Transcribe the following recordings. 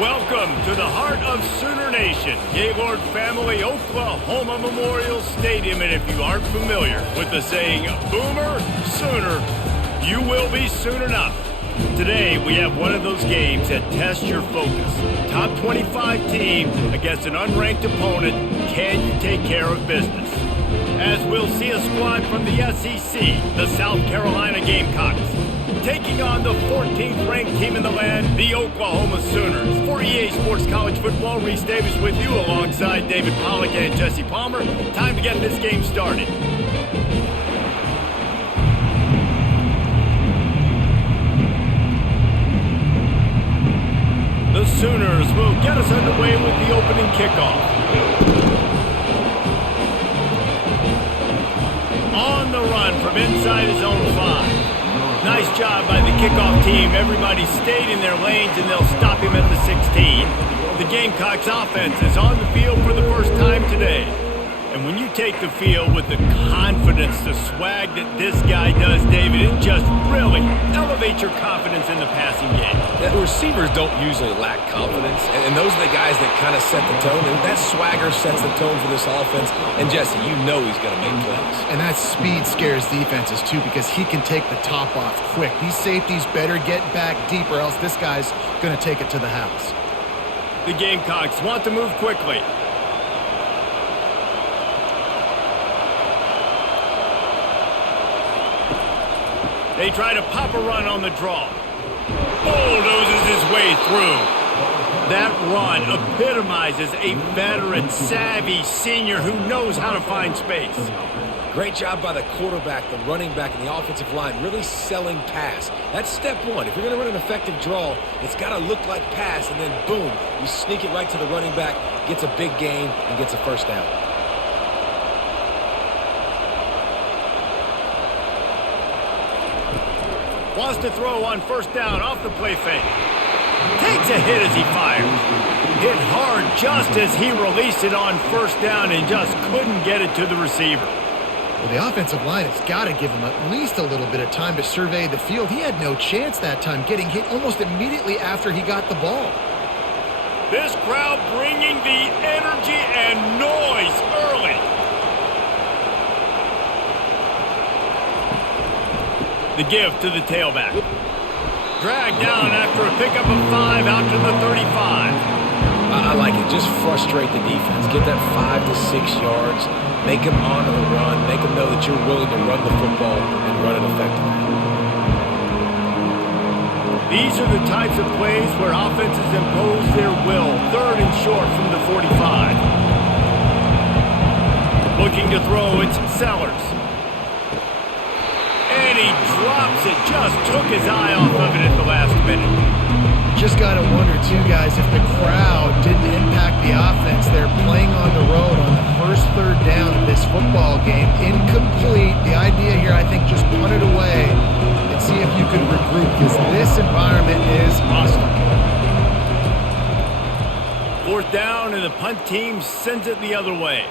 Welcome to the heart of Sooner Nation, Gaylord Family Oklahoma Memorial Stadium. And if you aren't familiar with the saying, Boomer Sooner, you will be soon enough. Today, we have one of those games that tests your focus. Top 25 team against an unranked opponent. Can you take care of business? As we'll see a squad from the SEC, the South Carolina Gamecocks, taking on the 14th ranked team in the land, the Oklahoma Sooners. For EA Sports College Football, Reese Davis with you alongside David Pollack and Jesse Palmer. Time to get this game started. The Sooners will get us underway with the opening kickoff. On the run from inside his own 5. Nice job by the kickoff team. Everybody stayed in their lanes, and they'll stop him at the 16. The Gamecocks offense is on the field for the first time today. And when you take the field with the confidence, the swag that this guy does, David, it just really elevates your confidence in the passing game. The receivers don't usually lack confidence, and those are the guys that kind of set the tone. And that swagger sets the tone for this offense. And, Jesse, you know he's going to make plays. And that speed scares defenses, too, because he can take the top off quick. These safeties better get back deep, or else this guy's going to take it to the house. The Gamecocks want to move quickly. They try to pop a run on the draw. Bulldozes his way through. That run epitomizes a veteran, savvy senior who knows how to find space. Great job by the quarterback, the running back, and the offensive line really selling pass. That's step one. If you're going to run an effective draw, it's got to look like pass, and then boom, you sneak it right to the running back, gets a big gain, and gets a first down. Wants to throw on first down off the play fake. Takes a hit as he fires. Hit hard just as he released it on first down and just couldn't get it to the receiver. Well, the offensive line has got to give him at least a little bit of time to survey the field. He had no chance that time, getting hit almost immediately after he got the ball. This crowd bringing the energy and noise early. The give to the tailback. Dragged down after a pickup of 5 out to the 35. I like it. Just frustrate the defense. Get that 5 to 6 yards. Make them honor the run. Make them know that you're willing to run the football and run it effectively. These are the types of plays where offenses impose their will. 3rd and short from the 45. Looking to throw, it's Sellers. And he drops it. Just took his eye off of it at the last minute. Just got to wonder, too, guys, if the crowd didn't impact the offense. They're playing on the road on the first 3rd down of this football game. Incomplete. The idea here, I think, just punt it away and see if you can regroup, because this environment is hostile. 4th down, and the punt team sends it the other way.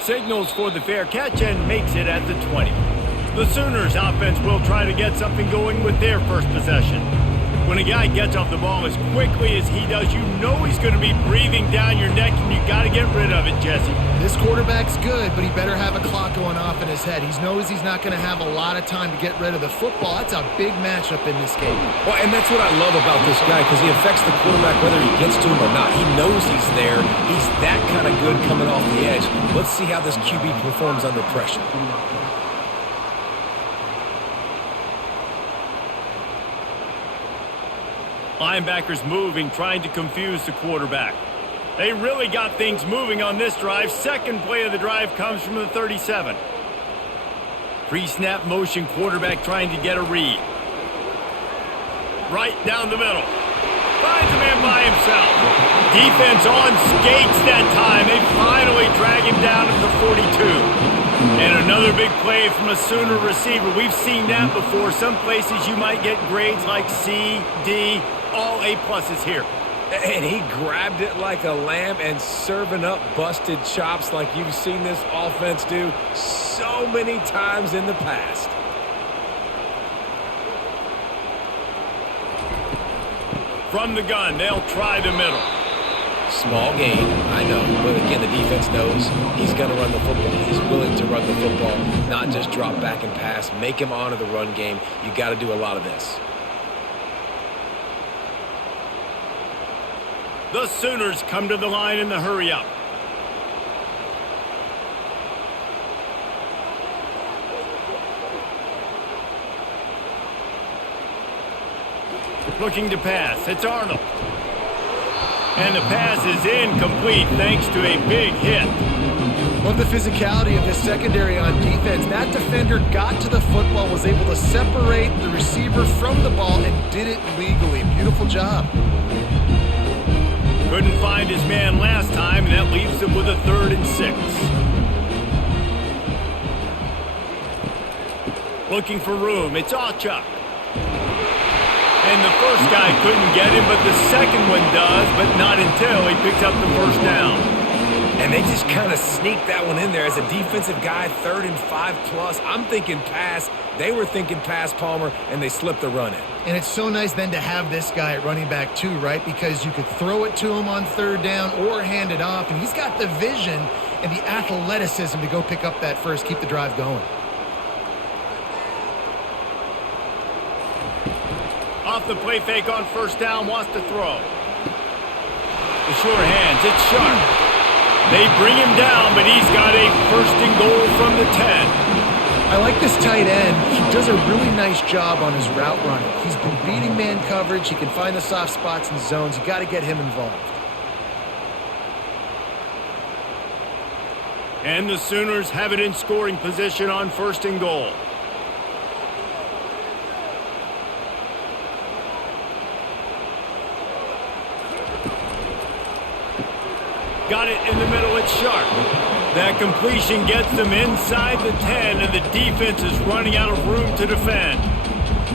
Signals for the fair catch and makes it at the 20. The Sooners offense will try to get something going with their first possession. When a guy gets off the ball as quickly as he does, you know he's going to be breathing down your neck, and you got to get rid of it, Jesse. This quarterback's good, but he better have a clock going off in his head. He knows he's not going to have a lot of time to get rid of the football. That's a big matchup in this game. Well, and that's what I love about this guy, because he affects the quarterback whether he gets to him or not. He knows he's there. He's that kind of good coming off the edge. Let's see how this QB performs under pressure. Linebackers moving, trying to confuse the quarterback. They really got things moving on this drive. Second play of the drive comes from the 37. Pre-snap motion, quarterback trying to get a read. Right down the middle. Finds a man by himself. Defense on skates that time. They finally drag him down at the 42. And another big play from a Sooner receiver. We've seen that before. Some places you might get grades like C, D, all A-pluses here. And he grabbed it like a lamb and serving up busted chops like you've seen this offense do so many times in the past. From the gun, they'll try the middle. Small gain, I know, but again, the defense knows he's going to run the football. He's willing to run the football, not just drop back and pass, make him honor the run game. You got to do a lot of this. The Sooners come to the line in the hurry-up. Looking to pass, it's Arnold. And the pass is incomplete thanks to a big hit. Love the physicality of this secondary on defense. That defender got to the football, was able to separate the receiver from the ball, and did it legally. Beautiful job. Couldn't find his man last time, and that leaves him with a 3rd and 6. Looking for room, it's Achuk. And the first guy couldn't get him, but the second one does, but not until he picks up the first down. And they just kind of sneaked that one in there as a defensive guy, 3rd and 5+. I'm thinking pass. They were thinking pass, Palmer, and they slipped the run in. And it's so nice then to have this guy at running back too, right? Because you could throw it to him on 3rd down or hand it off, and he's got the vision and the athleticism to go pick up that first, keep the drive going. Off the play fake on 1st down, wants to throw. The sure hands, it's Sharp. They bring him down, but he's got a 1st and goal from the 10. I like this tight end. He does a really nice job on his route running. He's been beating man coverage. He can find the soft spots and zones. You got to get him involved. And the Sooners have it in scoring position on 1st and goal. Got it in the middle, it's Sharp. That completion gets them inside the 10, and the defense is running out of room to defend.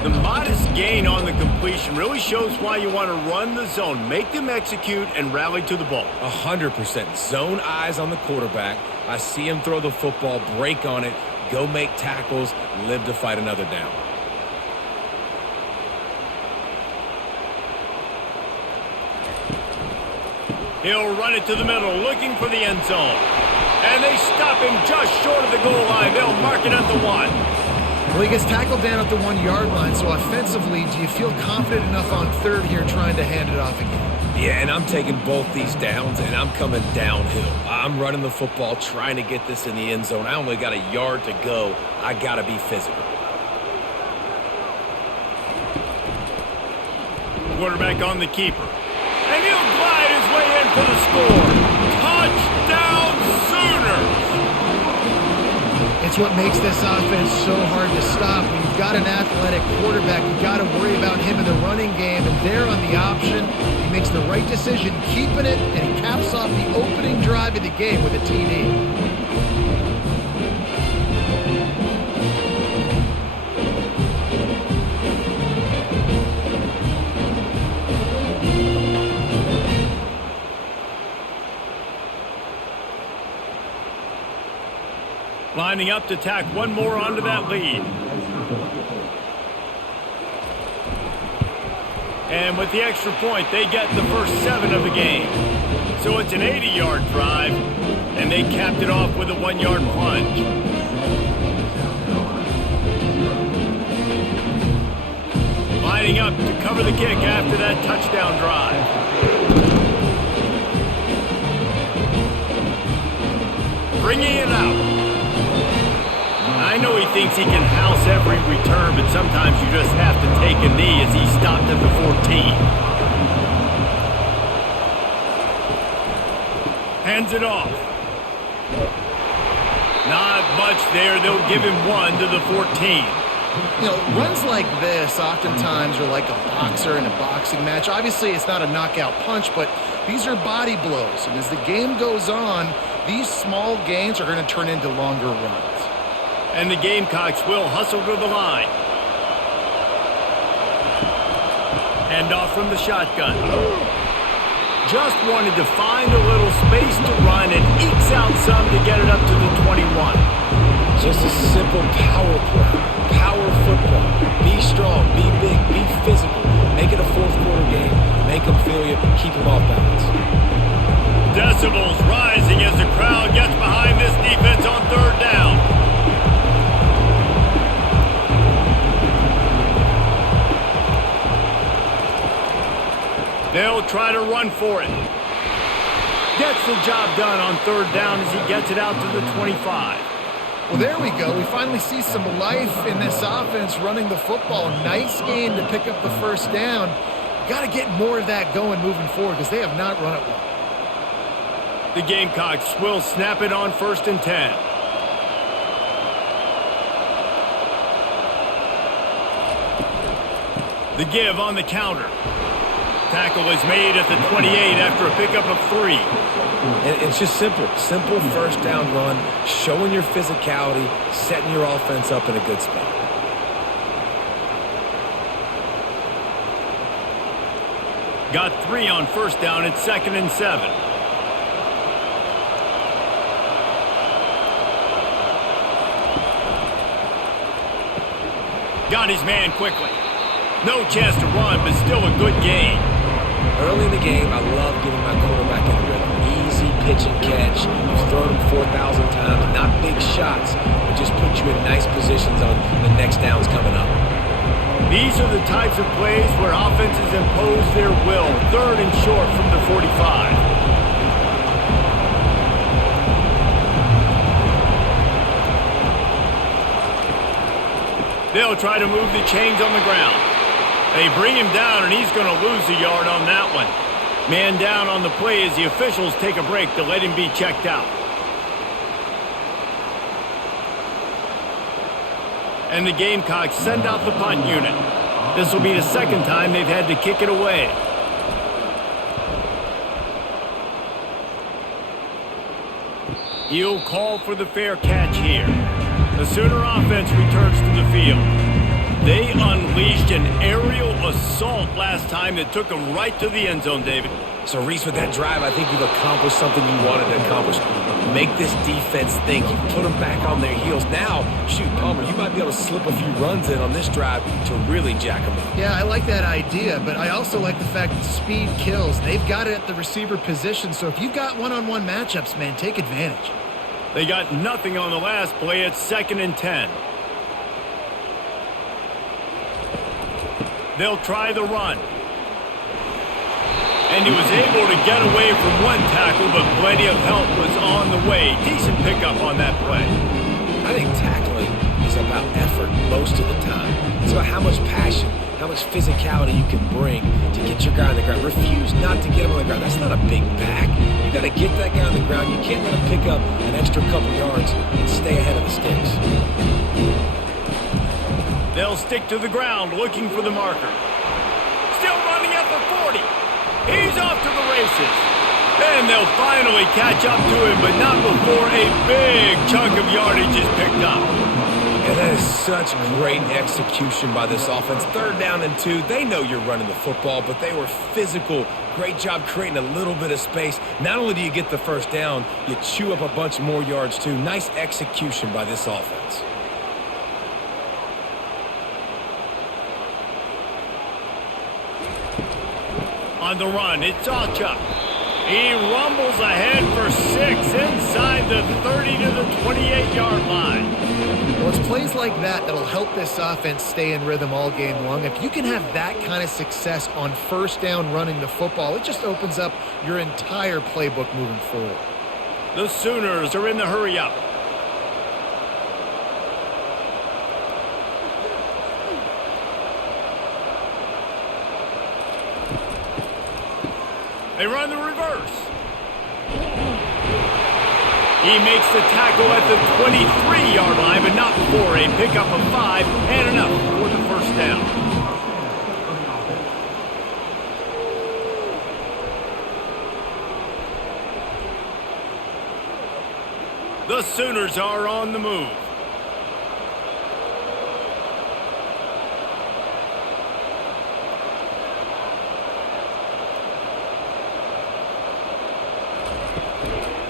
The modest gain on the completion really shows why you want to run the zone, make them execute, and rally to the ball. 100%. Zone eyes on the quarterback. I see him throw the football, break on it, go make tackles, live to fight another down. He'll run it to the middle, looking for the end zone. And they stop him just short of the goal line. They'll mark it at the 1. Well, he gets tackled down at the 1-yard line, so offensively, do you feel confident enough on 3rd here trying to hand it off again? Yeah, and I'm taking both these downs, and I'm coming downhill. I'm running the football, trying to get this in the end zone. I only got a yard to go. I got to be physical. Quarterback on the keeper. And he'll glide his way in for the score. Touchdown, Sooners! It's what makes this offense so hard to stop. When you've got an athletic quarterback, you've got to worry about him in the running game, and there on the option, he makes the right decision keeping it, and he caps off the opening drive of the game with a TD. Lining up to tack one more onto that lead. And with the extra point, they get the first 7 of the game. So it's an 80-yard drive, and they capped it off with a 1-yard plunge. Lining up to cover the kick after that touchdown drive. Bringing it out. I know he thinks he can house every return, but sometimes you just have to take a knee as he stopped at the 14. Hands it off. Not much there. They'll give him 1 to the 14. You know, runs like this oftentimes are like a boxer in a boxing match. Obviously, it's not a knockout punch, but these are body blows. And as the game goes on, these small gains are going to turn into longer runs. And the Gamecocks will hustle to the line. Handoff from the shotgun. Just wanted to find a little space to run and ekes out some to get it up to the 21. Just a simple power play. Power of football. Be strong, be big, be physical. Make it a fourth quarter game. Make them feel you. Keep them off balance. Decibels rising as the crowd gets behind this defense on third down. They'll try to run for it. Gets the job done on third down as he gets it out to the 25. Well, there we go. We finally see some life in this offense running the football. Nice game to pick up the first down. Got to get more of that going moving forward because they have not run it well. The Gamecocks will snap it on 1st and 10. The give on the counter. Tackle is made at the 28 after a pickup of 3. And it's just simple. Simple first down run, showing your physicality, setting your offense up in a good spot. Got 3 on first down at 2nd and 7. Got his man quickly. No chance to run, but still a good gain. Early in the game, I love getting my quarterback in the rhythm. Easy pitch and catch. You've thrown them 4,000 times. Not big shots, but just put you in nice positions on the next downs coming up. These are the types of plays where offenses impose their will. 3rd and short from the 45. They'll try to move the chains on the ground. They bring him down, and he's going to lose a yard on that one. Man down on the play as the officials take a break to let him be checked out. And the Gamecocks send out the punt unit. This will be the second time they've had to kick it away. He'll call for the fair catch here. The Sooner offense returns to the field. They unleashed an aerial assault last time that took them right to the end zone, David. So, Reese, with that drive, I think you've accomplished something you wanted to accomplish. Make this defense think. You put them back on their heels. Now, shoot, Palmer, you might be able to slip a few runs in on this drive to really jack them up. Yeah, I like that idea, but I also like the fact that speed kills. They've got it at the receiver position, so if you've got one-on-one matchups, man, take advantage. They got nothing on the last play at 2nd and 10. They'll try the run. And he was able to get away from one tackle, but plenty of help was on the way. Decent pickup on that play. I think tackling is about effort most of the time. It's about how much passion, how much physicality you can bring to get your guy on the ground. Refuse not to get him on the ground. That's not a big back. You got to get that guy on the ground. You can't let him pick up an extra couple yards and stay ahead of the sticks. They'll stick to the ground looking for the marker. Still running at the 40. He's off to the races. And they'll finally catch up to him, but not before a big chunk of yardage is picked up. And that is such great execution by this offense. 3rd down and 2. They know you're running the football, but they were physical. Great job creating a little bit of space. Not only do you get the first down, you chew up a bunch more yards too. Nice execution by this offense. On the run, it's Alchuk. He rumbles ahead for 6 inside the 30 to the 28-yard line. Well, it's plays like that that'll help this offense stay in rhythm all game long. If you can have that kind of success on first down running the football, it just opens up your entire playbook moving forward. The Sooners are in the hurry-up. They run the reverse. He makes the tackle at the 23-yard line, but not before a pickup of 5 and enough for the first down. The Sooners are on the move.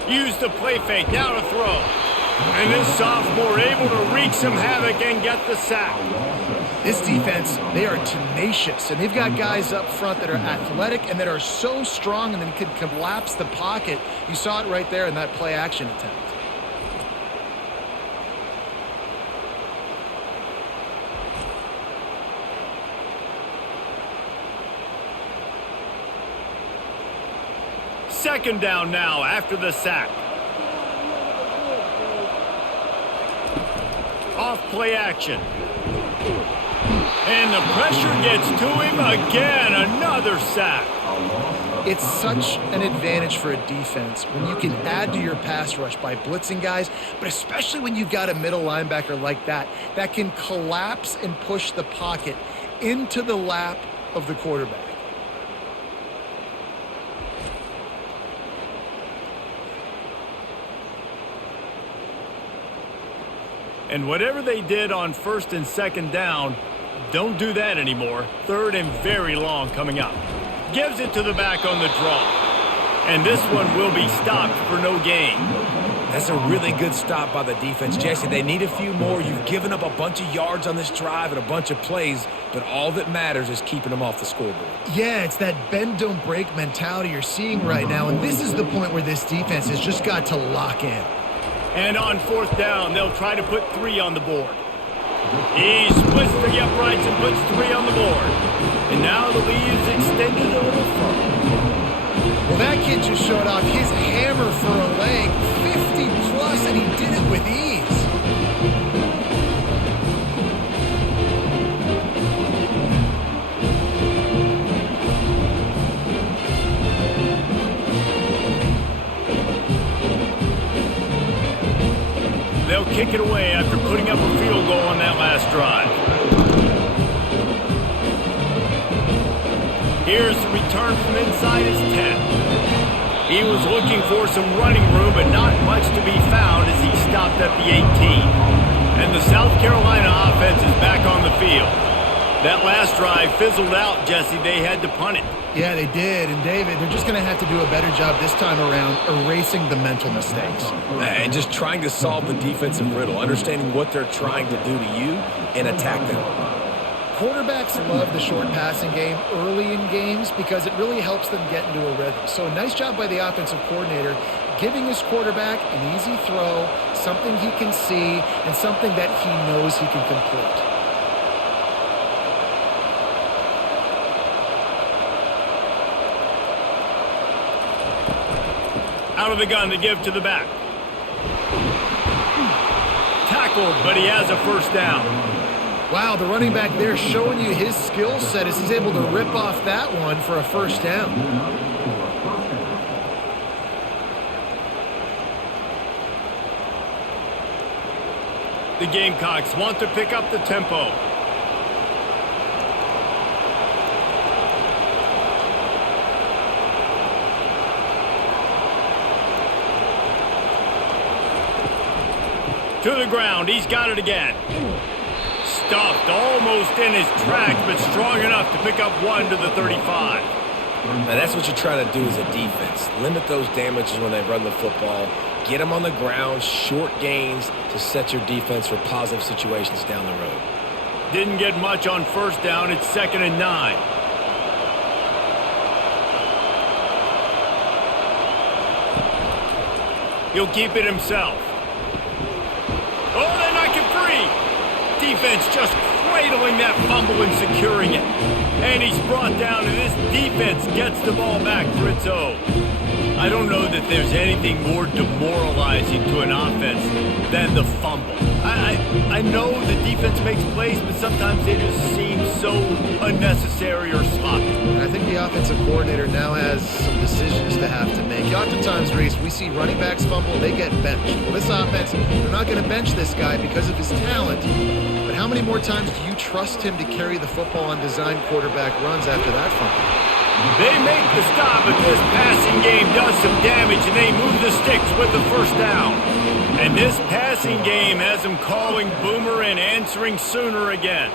Use the play fake, now to throw. And this sophomore able to wreak some havoc and get the sack. This defense, they are tenacious, and they've got guys up front that are athletic and that are so strong and then can collapse the pocket. You saw it right there in that play action attempt. Second down now after the sack. Off play action. And the pressure gets to him again. Another sack. It's such an advantage for a defense when you can add to your pass rush by blitzing guys, but especially when you've got a middle linebacker like that can collapse and push the pocket into the lap of the quarterback. And whatever they did on first and second down, don't do that anymore. Third and very long coming up. Gives it to the back on the draw. And this one will be stopped for no gain. That's a really good stop by the defense, Jesse. They need a few more. You've given up a bunch of yards on this drive and a bunch of plays, but all that matters is keeping them off the scoreboard. Yeah, it's that bend, don't break mentality you're seeing right now, and this is the point where this defense has just got to lock in. And on fourth down, they'll try to put 3 on the board. He splits the uprights and puts 3 on the board. And now the lead is extended a little further. Well, that kid just showed off his hammer for a leg, 50 plus, and he did it with ease. They'll kick it away after putting up a field goal on that last drive. Here's the return from inside his 10. He was looking for some running room, but not much to be found as he stopped at the 18. And the South Carolina offense is back on the field. That last drive fizzled out, Jesse. They had to punt it. Yeah, they did. And, David, they're just going to have to do a better job this time around erasing the mental mistakes. And just trying to solve the defensive riddle, understanding what they're trying to do to you and attack them. Quarterbacks love the short passing game early in games because it really helps them get into a rhythm. So a nice job by the offensive coordinator giving his quarterback an easy throw, something he can see, and something that he knows he can complete. Out of the gun to give to the back. Tackled, but he has a first down. Wow, the running back there showing you his skill set as he's able to rip off that one for a first down. The Gamecocks want to pick up the tempo. To the ground, he's got it again. Stuffed almost in his tracks, but strong enough to pick up 1 to the 35. Now that's what you try to do as a defense. Limit those damages when they run the football. Get them on the ground, short gains to set your defense for positive situations down the road. Didn't get much on first down. It's 2nd and 9. He'll keep it himself. Oh, they knock it free. Defense just cradling that fumble and securing it. And he's brought down, and this defense gets the ball back for its own. I don't know that there's anything more demoralizing to an offense than the fumble. I know the defense makes plays, but sometimes they just seem so unnecessary or sloppy. I think the offensive coordinator now has some decisions to have to make. Oftentimes, Reese, we see running backs fumble, they get benched. Well, this offense, they're not going to bench this guy because of his talent. But how many more times do you trust him to carry the football on design quarterback runs after that fumble? They make the stop, but this passing game does some damage, and they move the sticks with the first down. And this passing game has them calling Boomer and answering Sooner again.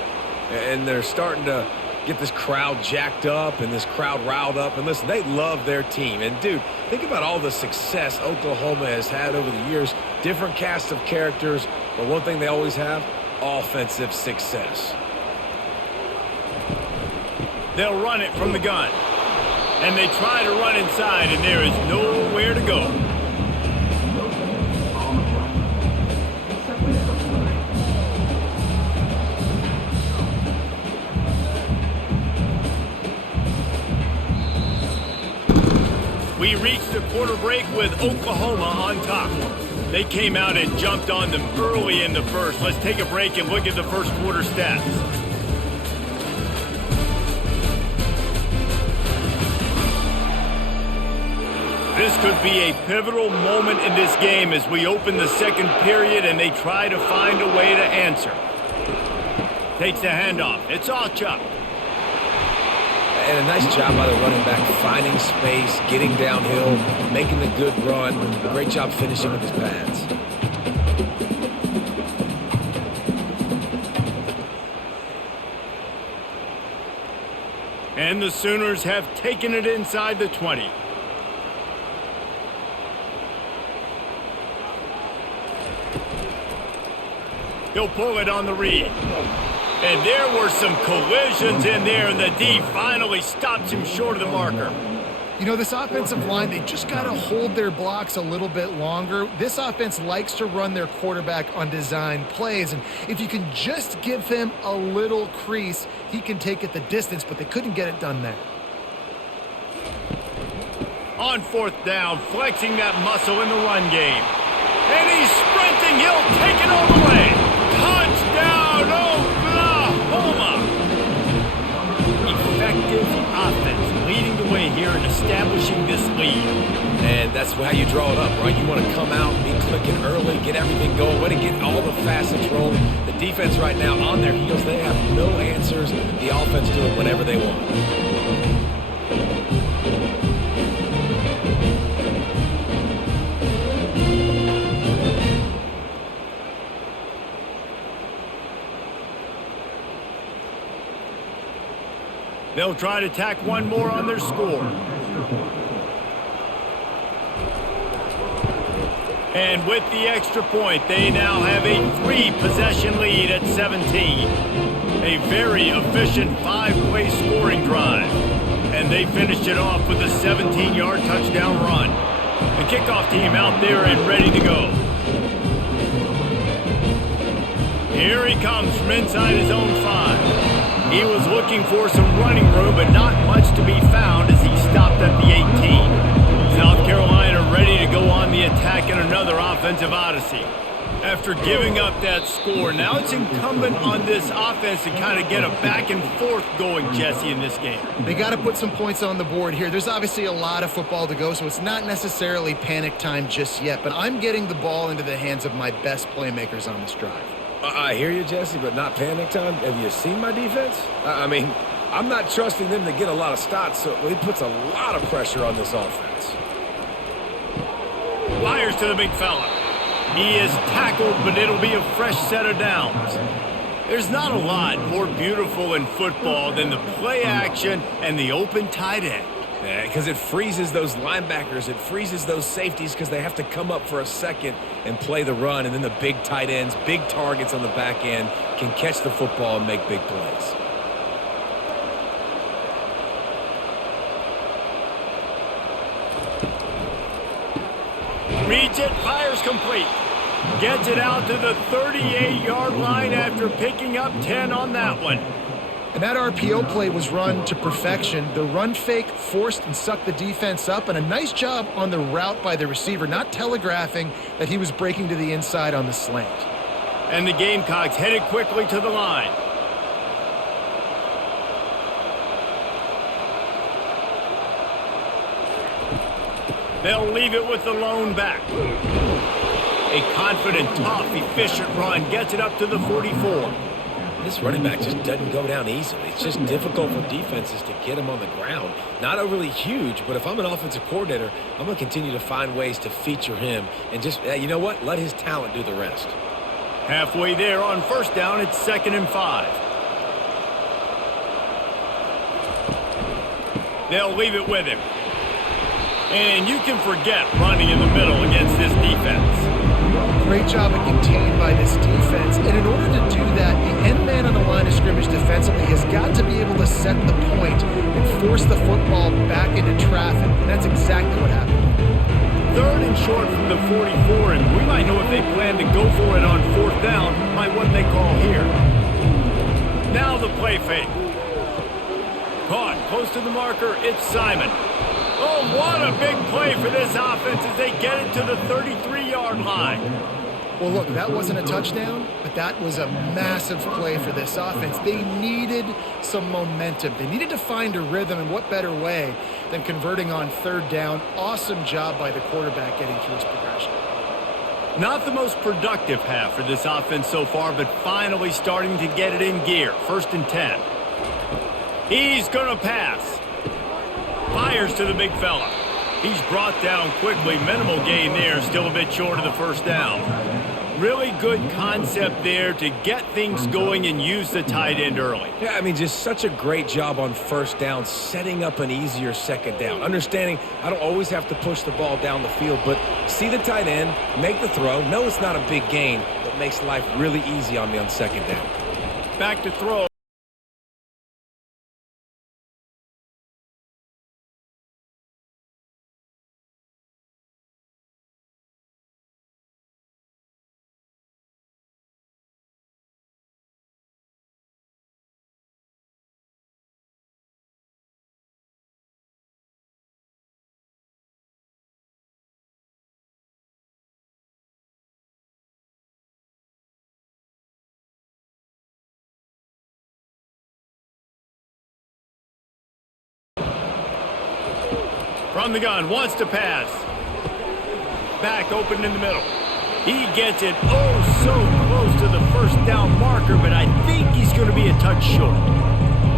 And they're starting to get this crowd jacked up and this crowd riled up. And listen, they love their team. And, dude, think about all the success Oklahoma has had over the years. Different casts of characters, but one thing they always have, offensive success. They'll run it from the gun. And they try to run inside, and there is nowhere to go. We reached the quarter break with Oklahoma on top. They came out and jumped on them early in the first. Let's take a break and look at the first quarter stats. This could be a pivotal moment in this game as we open the second period and they try to find a way to answer. Takes the handoff. It's all Chuck. And a nice job by the running back, finding space, getting downhill, making the good run. Great job finishing with his pads. And the Sooners have taken it inside the 20. He'll pull it on the read. And there were some collisions in there, and the D finally stops him short of the marker. You know, this offensive line, they just got to hold their blocks a little bit longer. This offense likes to run their quarterback on design plays, and if you can just give him a little crease, he can take it the distance, but they couldn't get it done there. On fourth down, flexing that muscle in the run game. And he's sprinting. He'll take it all the way. Touchdown, Oklahoma! Effective offense leading the way here and establishing this lead. And that's how you draw it up, right? You want to come out, be clicking early, get everything going, way to get all the facets rolling. The defense right now on their heels, they have no answers. The offense doing whatever they want. They'll try to tack one more on their score. And with the extra point, they now have a 3-possession lead at 17. A very efficient 5-play scoring drive. And they finished it off with a 17-yard touchdown run. The kickoff team out there and ready to go. Here he comes from inside his own 5. He was looking for some running room, but not much to be found as he stopped at the 18. South Carolina ready to go on the attack in another offensive odyssey. After giving up that score, now it's incumbent on this offense to kind of get a back and forth going, Jesse, in this game. They got to put some points on the board here. There's obviously a lot of football to go, so it's not necessarily panic time just yet, but I'm getting the ball into the hands of my best playmakers on this drive. I hear you, Jesse, but not panic time. Have you seen my defense? I mean, I'm not trusting them to get a lot of stops, so it puts a lot of pressure on this offense. Fires to the big fella. He is tackled, but it'll be a fresh set of downs. There's not a lot more beautiful in football than the play action and the open tight end. Yeah, because it freezes those linebackers. It freezes those safeties because they have to come up for a second and play the run. And then the big tight ends, big targets on the back end can catch the football and make big plays. Reads it, fires complete. Gets it out to the 38-yard line after picking up 10 on that one. And that RPO play was run to perfection. The run fake forced and sucked the defense up, and a nice job on the route by the receiver, not telegraphing that he was breaking to the inside on the slant. And the Gamecocks headed quickly to the line. They'll leave it with the lone back. A confident, tough, efficient run gets it up to the 44. This running back just doesn't go down easily. It's just difficult for defenses to get him on the ground. Not overly huge, but if I'm an offensive coordinator, I'm going to continue to find ways to feature him and just, you know what, let his talent do the rest. Halfway there on first down, it's 2nd and 5. They'll leave it with him. And you can forget running in the middle against this defense. Great job of contained by this defense. And in order to do that, the end man on the line of scrimmage defensively has got to be able to set the point and force the football back into traffic. And that's exactly what happened. Third and short from the 44, and we might know if they plan to go for it on fourth down by what they call here. Now the play fake. Caught close to the marker, it's Simon. Oh, what a big play for this offense as they get it to the 33-yard line. Well, look, that wasn't a touchdown, but that was a massive play for this offense. They needed some momentum. They needed to find a rhythm, and what better way than converting on third down. Awesome job by the quarterback getting through his progression. Not the most productive half for this offense so far, but finally starting to get it in gear. 1st and 10. He's going to pass. Fires to the big fella. He's brought down quickly. Minimal gain there. Still a bit short of the first down. Really good concept there to get things going and use the tight end early. Yeah, I mean, just such a great job on first down, setting up an easier second down. Understanding I don't always have to push the ball down the field, but see the tight end, make the throw. No, it's not a big gain, but makes life really easy on me on second down. Back to throw. From the gun, wants to pass. Back open in the middle. He gets it oh so close to the first down marker, but I think he's going to be a touch short.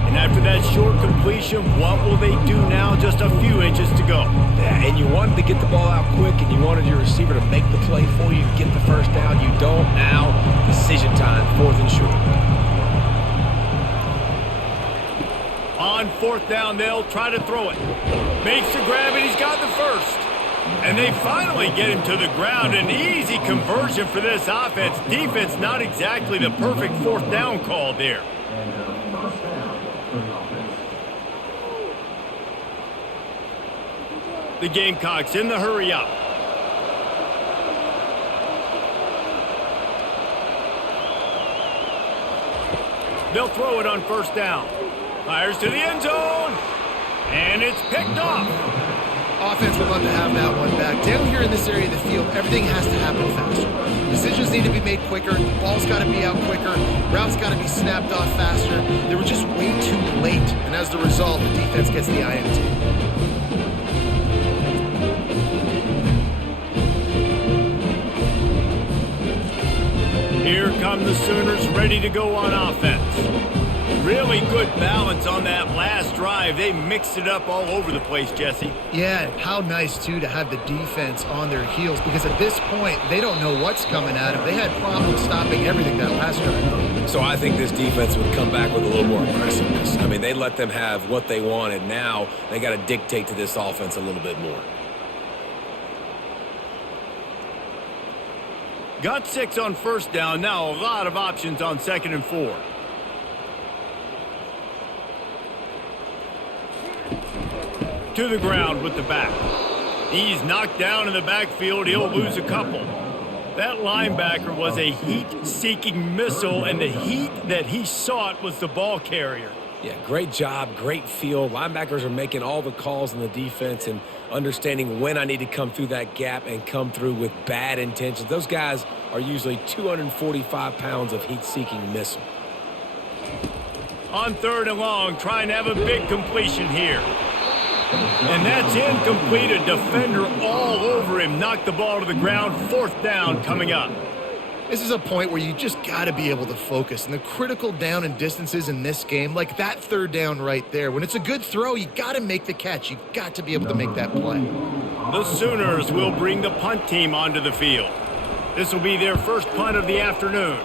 And after that short completion, what will they do now? Just a few inches to go. Yeah, and you wanted to get the ball out quick, and you wanted your receiver to make the play for you, get the first down. You don't now. Decision time, 4th and short. On 4th down, they'll try to throw it. Makes the grab, and he's got the first. And they finally get him to the ground. An easy conversion for this offense. Defense not exactly the perfect 4th down call there. The Gamecocks in the hurry up. They'll throw it on 1st down. Fires to the end zone, and it's picked off. Offense would love to have that one back. Down here in this area of the field, everything has to happen faster. Decisions need to be made quicker. The ball's got to be out quicker. Routes got to be snapped off faster. They were just way too late, and as the result, the defense gets the INT. Here come the Sooners ready to go on offense. Really good balance on that last drive. They mixed it up all over the place, Jesse. Yeah, how nice, too, to have the defense on their heels, because at this point, they don't know what's coming at them. They had problems stopping everything that last drive. So I think this defense would come back with a little more aggressiveness. I mean, they let them have what they wanted. Now they got to dictate to this offense a little bit more. Got 6 on 1st down. Now a lot of options on 2nd and 4. To the ground with the back. He's knocked down in the backfield. He'll lose a couple. That linebacker was a heat-seeking missile, and the heat that he sought was the ball carrier. Yeah, great job, great feel. Linebackers are making all the calls in the defense and understanding when I need to come through that gap and come through with bad intentions. Those guys are usually 245 pounds of heat-seeking missile. On 3rd and long, trying to have a big completion here. And that's incomplete. A defender all over him. Knocked the ball to the ground. 4th down coming up. This is a point where you just got to be able to focus. And the critical down and distances in this game, like that 3rd down right there, when it's a good throw, you got to make the catch. You've got to be able to make that play. The Sooners will bring the punt team onto the field. This will be their first punt of the afternoon.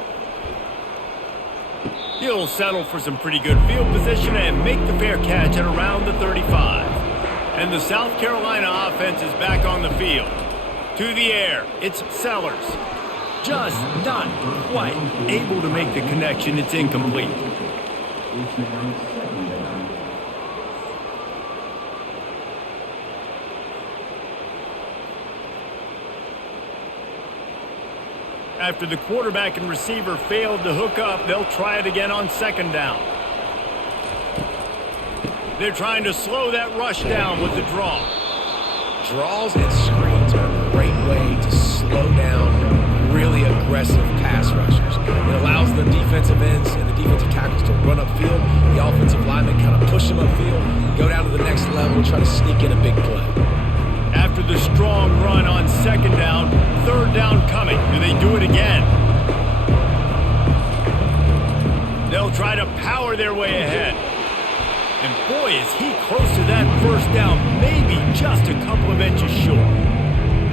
He'll settle for some pretty good field position and make the fair catch at around the 35. And the South Carolina offense is back on the field. To the air, it's Sellers. Just not quite able to make the connection. It's incomplete. After the quarterback and receiver failed to hook up, they'll try it again on second down. They're trying to slow that rush down with the draw. Draws and screens are a great way to slow down really aggressive pass rushers. It allows the defensive ends and the defensive tackles to run upfield. The offensive linemen kind of push them upfield, go down to the next level, try to sneak in a big play. After the strong run on second down, third down coming. Do they do it again? They'll try to power their way ahead. And boy, is he close to that first down, maybe just a couple of inches short.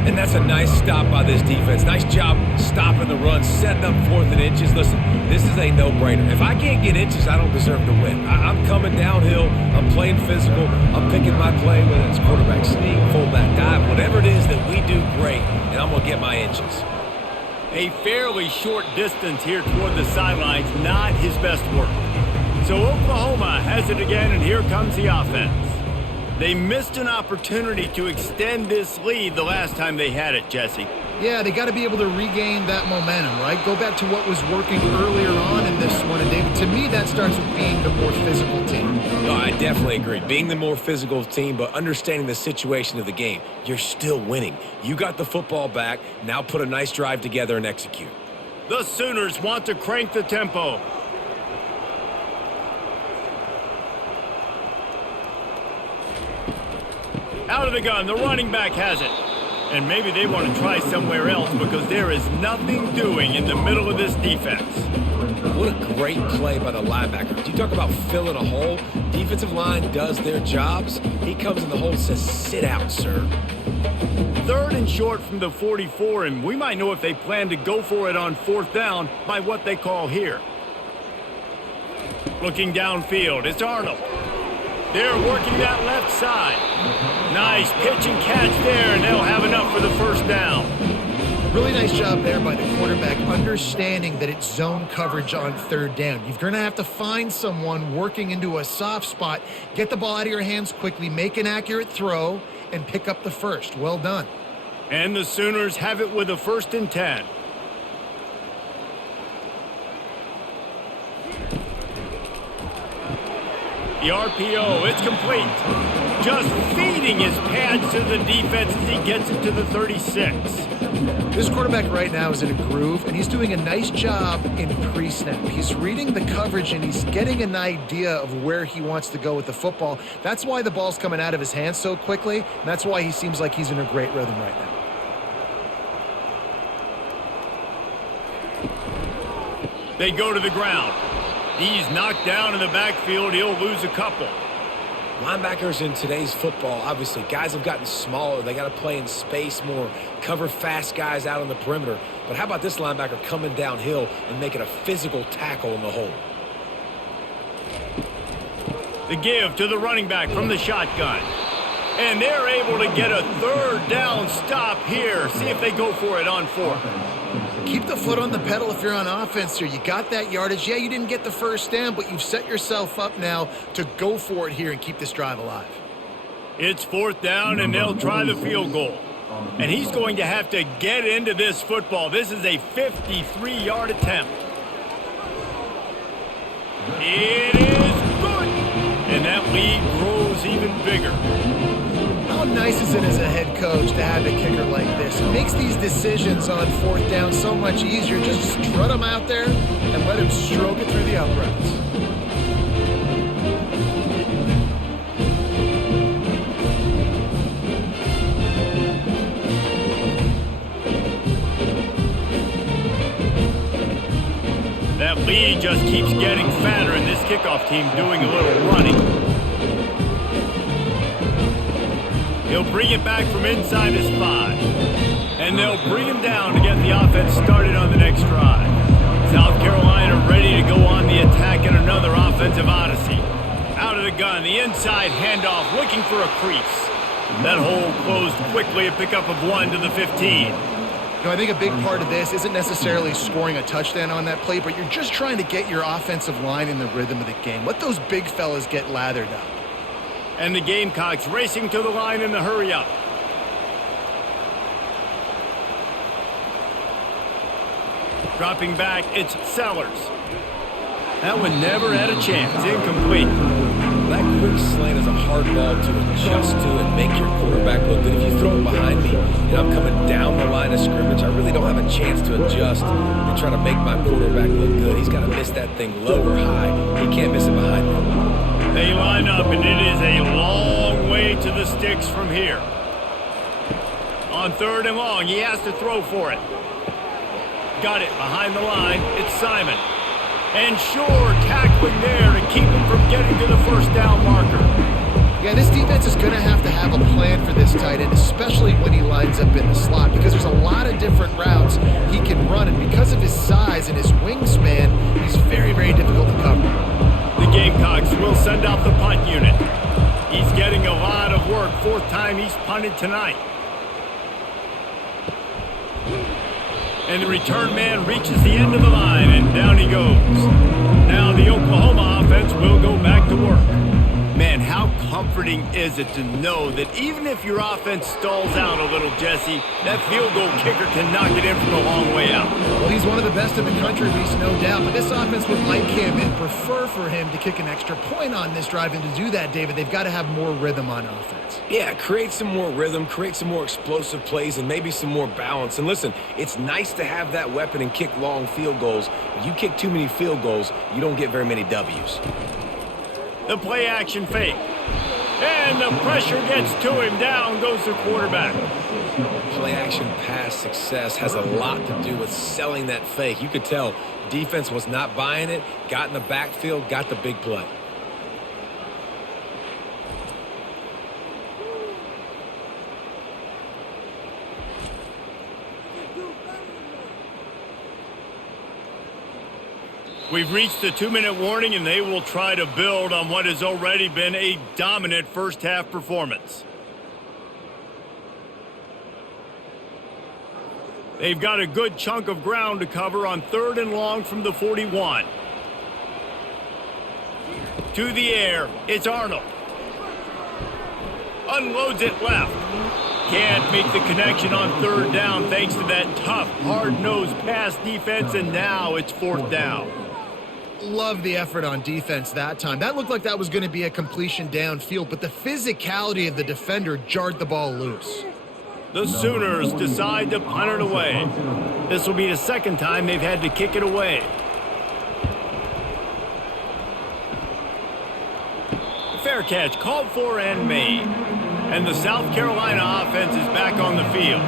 And that's a nice stop by this defense. Nice job stopping the run, setting up 4th and inches. Listen, this is a no-brainer. If I can't get inches, I don't deserve to win. I'm coming downhill. I'm playing physical. I'm picking my play, whether it's quarterback sneak, fullback dive, whatever it is that we do great, and I'm going to get my inches. A fairly short distance here toward the sidelines, not his best work. So Oklahoma has it again, and here comes the offense. They missed an opportunity to extend this lead the last time they had it, Jesse. Yeah, they got to be able to regain that momentum, right? Go back to what was working earlier on in this one. And, David, to me, that starts with being the more physical team. No, I definitely agree. Being the more physical team, but understanding the situation of the game. You're still winning. You got the football back. Now put a nice drive together and execute. The Sooners want to crank the tempo. Out of the gun, the running back has it. And maybe they want to try somewhere else because there is nothing doing in the middle of this defense. What a great play by the linebacker. You talk about filling a hole. Defensive line does their jobs. He comes in the hole and says, sit out, sir. 3rd and short from the 44, and we might know if they plan to go for it on 4th down by what they call here. Looking downfield, it's Arnold. They're working that left side. Nice pitch and catch there, and they'll have enough for the first down. Really nice job there by the quarterback, understanding that it's zone coverage on 3rd down. You're going to have to find someone working into a soft spot, get the ball out of your hands quickly, make an accurate throw, and pick up the first. Well done. And the Sooners have it with a 1st and 10. The RPO, it's complete. Just feeding his pads to the defense as he gets it to the 36. This quarterback right now is in a groove, and he's doing a nice job in pre-snap. He's reading the coverage, and he's getting an idea of where he wants to go with the football. That's why the ball's coming out of his hands so quickly, and that's why he seems like he's in a great rhythm right now. They go to the ground. He's knocked down in the backfield. He'll lose a couple. Linebackers in today's football, obviously, guys have gotten smaller. They got to play in space more, cover fast guys out on the perimeter. But how about this linebacker coming downhill and making a physical tackle in the hole? The give to the running back from the shotgun. And they're able to get a 3rd down stop here. See if they go for it on 4th. Keep the foot on the pedal if you're on offense here. You got that yardage. Yeah, you didn't get the first down, but you've set yourself up now to go for it here and keep this drive alive. It's 4th down, and they'll try the field goal. And he's going to have to get into this football. This is a 53-yard attempt. It is good. And that lead grows even bigger. How nice is it as a head coach to have a kicker like this? It makes these decisions on 4th down so much easier. Just strut him out there and let him stroke it through the uprights. That lead just keeps getting fatter, and this kickoff team doing a little running. He'll bring it back from inside his 5. And they'll bring him down to get the offense started on the next drive. South Carolina ready to go on the attack in another offensive odyssey. Out of the gun, the inside handoff, looking for a crease. That hole closed quickly, a pickup of 1 to the 15. I think a big part of this isn't necessarily scoring a touchdown on that play, but you're just trying to get your offensive line in the rhythm of the game. Let those big fellas get lathered up. And the Gamecocks racing to the line in the hurry-up. Dropping back, it's Sellers. That one never had a chance. Incomplete. That quick slant is a hard ball to adjust to and make your quarterback look good. If you throw it behind me and I'm coming down the line of scrimmage, I really don't have a chance to adjust and try to make my quarterback look good. He's got to miss that thing low or high. He can't miss it behind me. They line up, and it is a long way to the sticks from here. On 3rd and long, he has to throw for it. Got it behind the line. It's Simon. And sure, tackling there to keep him from getting to the first down marker. Yeah, this defense is going to have a plan for this tight end, especially when he lines up in the slot, because there's a lot of different routes he can run, and because of his size and his wingspan, he's very, very difficult to cover. The Gamecocks will send out the punt unit. He's getting a lot of work. 4th time he's punted tonight. And the return man reaches the end of the line, and down he goes. Now the Oklahoma offense will go back to work. Man, how comforting is it to know that even if your offense stalls out a little, Jesse, that field goal kicker can knock it in from a long way out. Well, he's one of the best in the country, Reese, no doubt. But this offense would like him and prefer for him to kick an extra point on this drive. And to do that, David, they've got to have more rhythm on offense. Yeah, create some more rhythm, create some more explosive plays, and maybe some more balance. And listen, it's nice to have that weapon and kick long field goals. If you kick too many field goals, you don't get very many W's. The play action fake. And the pressure gets to him. Down goes the quarterback. Play action pass success has a lot to do with selling that fake. You could tell defense was not buying it, got in the backfield, got the big play. We've reached the 2-minute warning, and they will try to build on what has already been a dominant first-half performance. They've got a good chunk of ground to cover on 3rd and long from the 41. To the air, it's Arnold. Unloads it left. Can't make the connection on 3rd down thanks to that tough, hard-nosed pass defense, and now it's 4th down. Love the effort on defense that time. That looked like that was going to be a completion downfield, but the physicality of the defender jarred the ball loose. The Sooners decide to punt it away. This will be the 2nd time they've had to kick it away. Fair catch, called for and made. And the South Carolina offense is back on the field.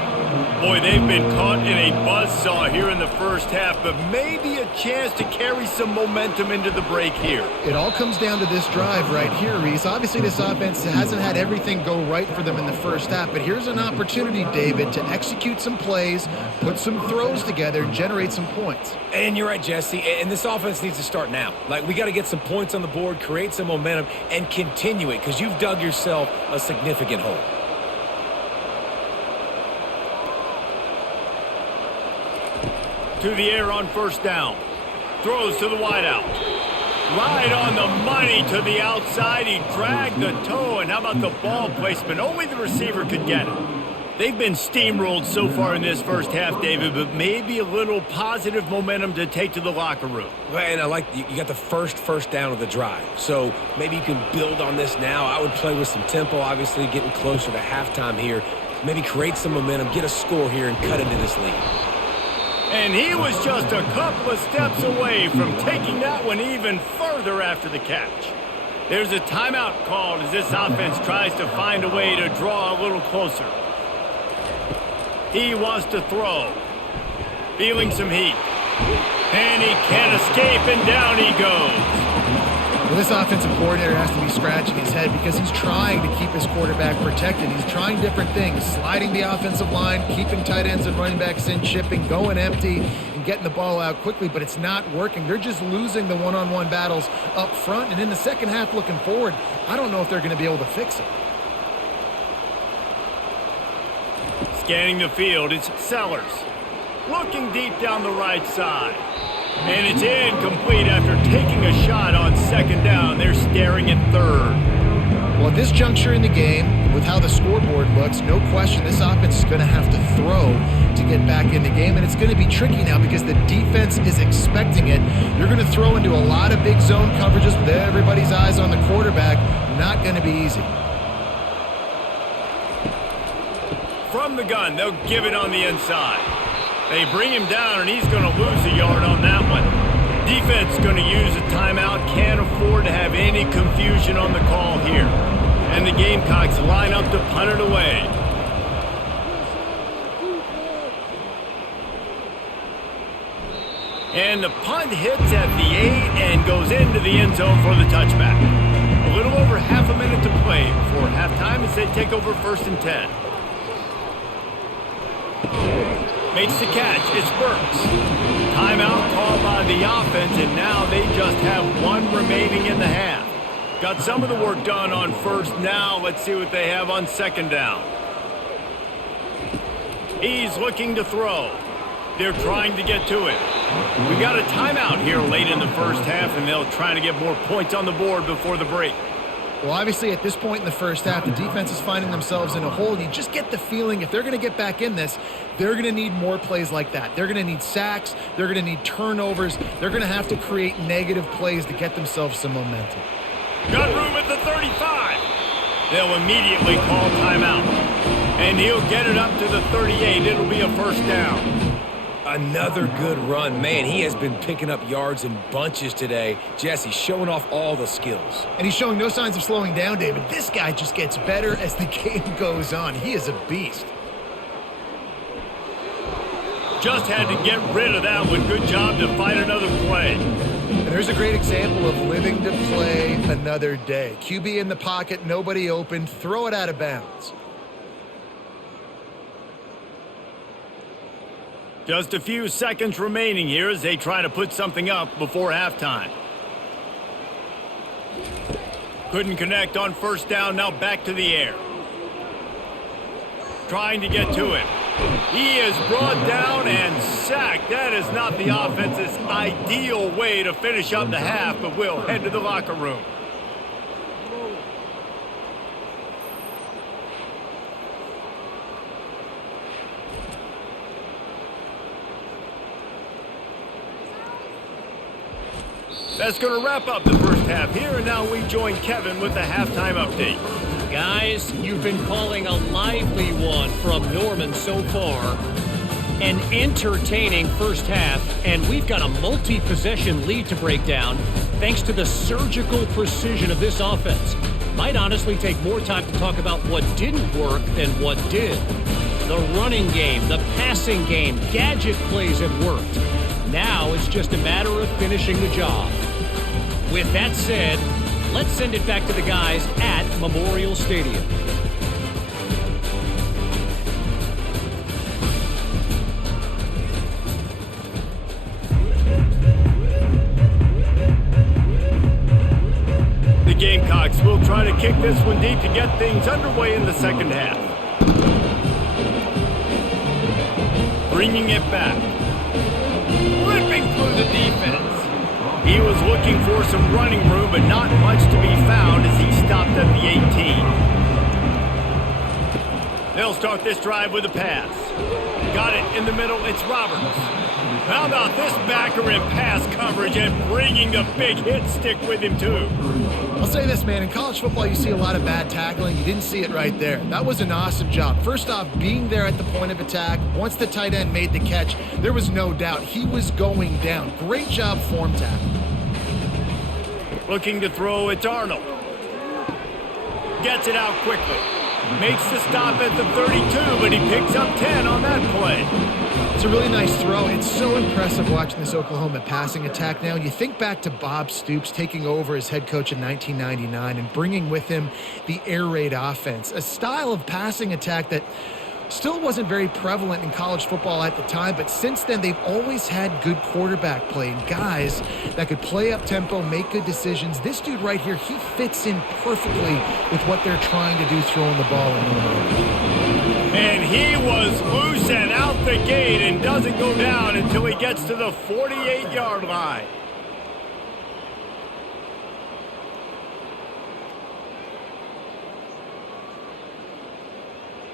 Boy, they've been caught in a buzzsaw here in the first half, but maybe a chance to carry some momentum into the break here. It all comes down to this drive right here, Reese. Obviously, this offense hasn't had everything go right for them in the first half, but here's an opportunity, David, to execute some plays, put some throws together, and generate some points. And you're right, Jesse, and this offense needs to start now. Like, we got to get some points on the board, create some momentum, and continue it, because you've dug yourself a significant hole. To the air on 1st down. Throws to the wideout. Right on the money to the outside. He dragged the toe, and how about the ball placement? Only the receiver could get it. They've been steamrolled so far in this first half, David, but maybe a little positive momentum to take to the locker room. And I like you got the first down of the drive, so maybe you can build on this now. I would play with some tempo, obviously getting closer to halftime here. Maybe create some momentum, get a score here, and cut into this lead. And he was just a couple of steps away from taking that one even further after the catch. There's a timeout called as this offense tries to find a way to draw a little closer. He wants to throw. Feeling some heat. And he can't escape, and down he goes. Well, this offensive coordinator has to be scratching his head because he's trying to keep his quarterback protected. He's trying different things, sliding the offensive line, keeping tight ends and running backs in, shipping, going empty, and getting the ball out quickly, but it's not working. They're just losing the one-on-one battles up front, and in the second half looking forward, I don't know if they're going to be able to fix it. Scanning the field, it's Sellers. Looking deep down the right side. And it's incomplete after taking a shot on second down. They're staring at third. Well, at this juncture in the game, with how the scoreboard looks, no question this offense is going to have to throw to get back in the game, and it's going to be tricky now because the defense is expecting it. You're going to throw into a lot of big zone coverages with everybody's eyes on the quarterback. Not going to be easy. From the gun, they'll give it on the inside. They bring him down, and he's going to lose a yard on that one. Defense going to use a timeout. Can't afford to have any confusion on the call here. And the Gamecocks line up to punt it away. And the punt hits at the 8 and goes into the end zone for the touchback. A little over half a minute to play before halftime as they take over 1st and 10. Makes the catch. It's Burks. Timeout called by the offense, and now they just have one remaining in the half. Got some of the work done on first. Now let's see what they have on second down. He's looking to throw. They're trying to get to it. We got a timeout here late in the first half, and they'll try to get more points on the board before the break. Well, obviously, at this point in the first half, the defense is finding themselves in a hole. You just get the feeling if they're going to get back in this, they're going to need more plays like that. They're going to need sacks. They're going to need turnovers. They're going to have to create negative plays to get themselves some momentum. Got room at the 35. They'll immediately call timeout. And he'll get it up to the 38. It'll be a first down. Another good run. Man, he has been picking up yards in bunches today. Jesse showing off all the skills. And he's showing no signs of slowing down, David. This guy just gets better as the game goes on. He is a beast. Just had to get rid of that one. Good job to find another play. And there's a great example of living to play another day. QB in the pocket, nobody open, throw it out of bounds. Just a few seconds remaining here as they try to put something up before halftime. Couldn't connect on first down, now back to the air. Trying to get to it. He is brought down and sacked. That is not the offense's ideal way to finish up the half, but we'll head to the locker room. That's going to wrap up the first half here, and now we join Kevin with the halftime update. Guys, you've been calling a lively one from Norman so far. An entertaining first half, and we've got a multi-possession lead to break down thanks to the surgical precision of this offense. Might honestly take more time to talk about what didn't work than what did. The running game, the passing game, gadget plays have worked. Now it's just a matter of finishing the job. With that said, let's send it back to the guys at Memorial Stadium. The Gamecocks will try to kick this one deep to get things underway in the second half. Bringing it back. Ripping through the defense. He was looking for some running room, but not much to be found as he stopped at the 18. They'll start this drive with a pass. Got it in the middle. It's Roberts. How about this backer in pass coverage and bringing the big hit stick with him, too? I'll say this, man. In college football, you see a lot of bad tackling. You didn't see it right there. That was an awesome job. First off, being there at the point of attack. Once the tight end made the catch, there was no doubt he was going down. Great job form tackle. Looking to throw, it's Arnold. Gets it out quickly. Makes the stop at the 32, but he picks up 10 on that play. It's a really nice throw. It's so impressive watching this Oklahoma passing attack now. You think back to Bob Stoops taking over as head coach in 1999 and bringing with him the air raid offense, a style of passing attack that still wasn't very prevalent in college football at the time, but since then they've always had good quarterback play and guys that could play up tempo, make good decisions. This dude right here, he fits in perfectly with what they're trying to do throwing the ball in. And He was loose and out the gate and doesn't go down until he gets to the 48-yard line.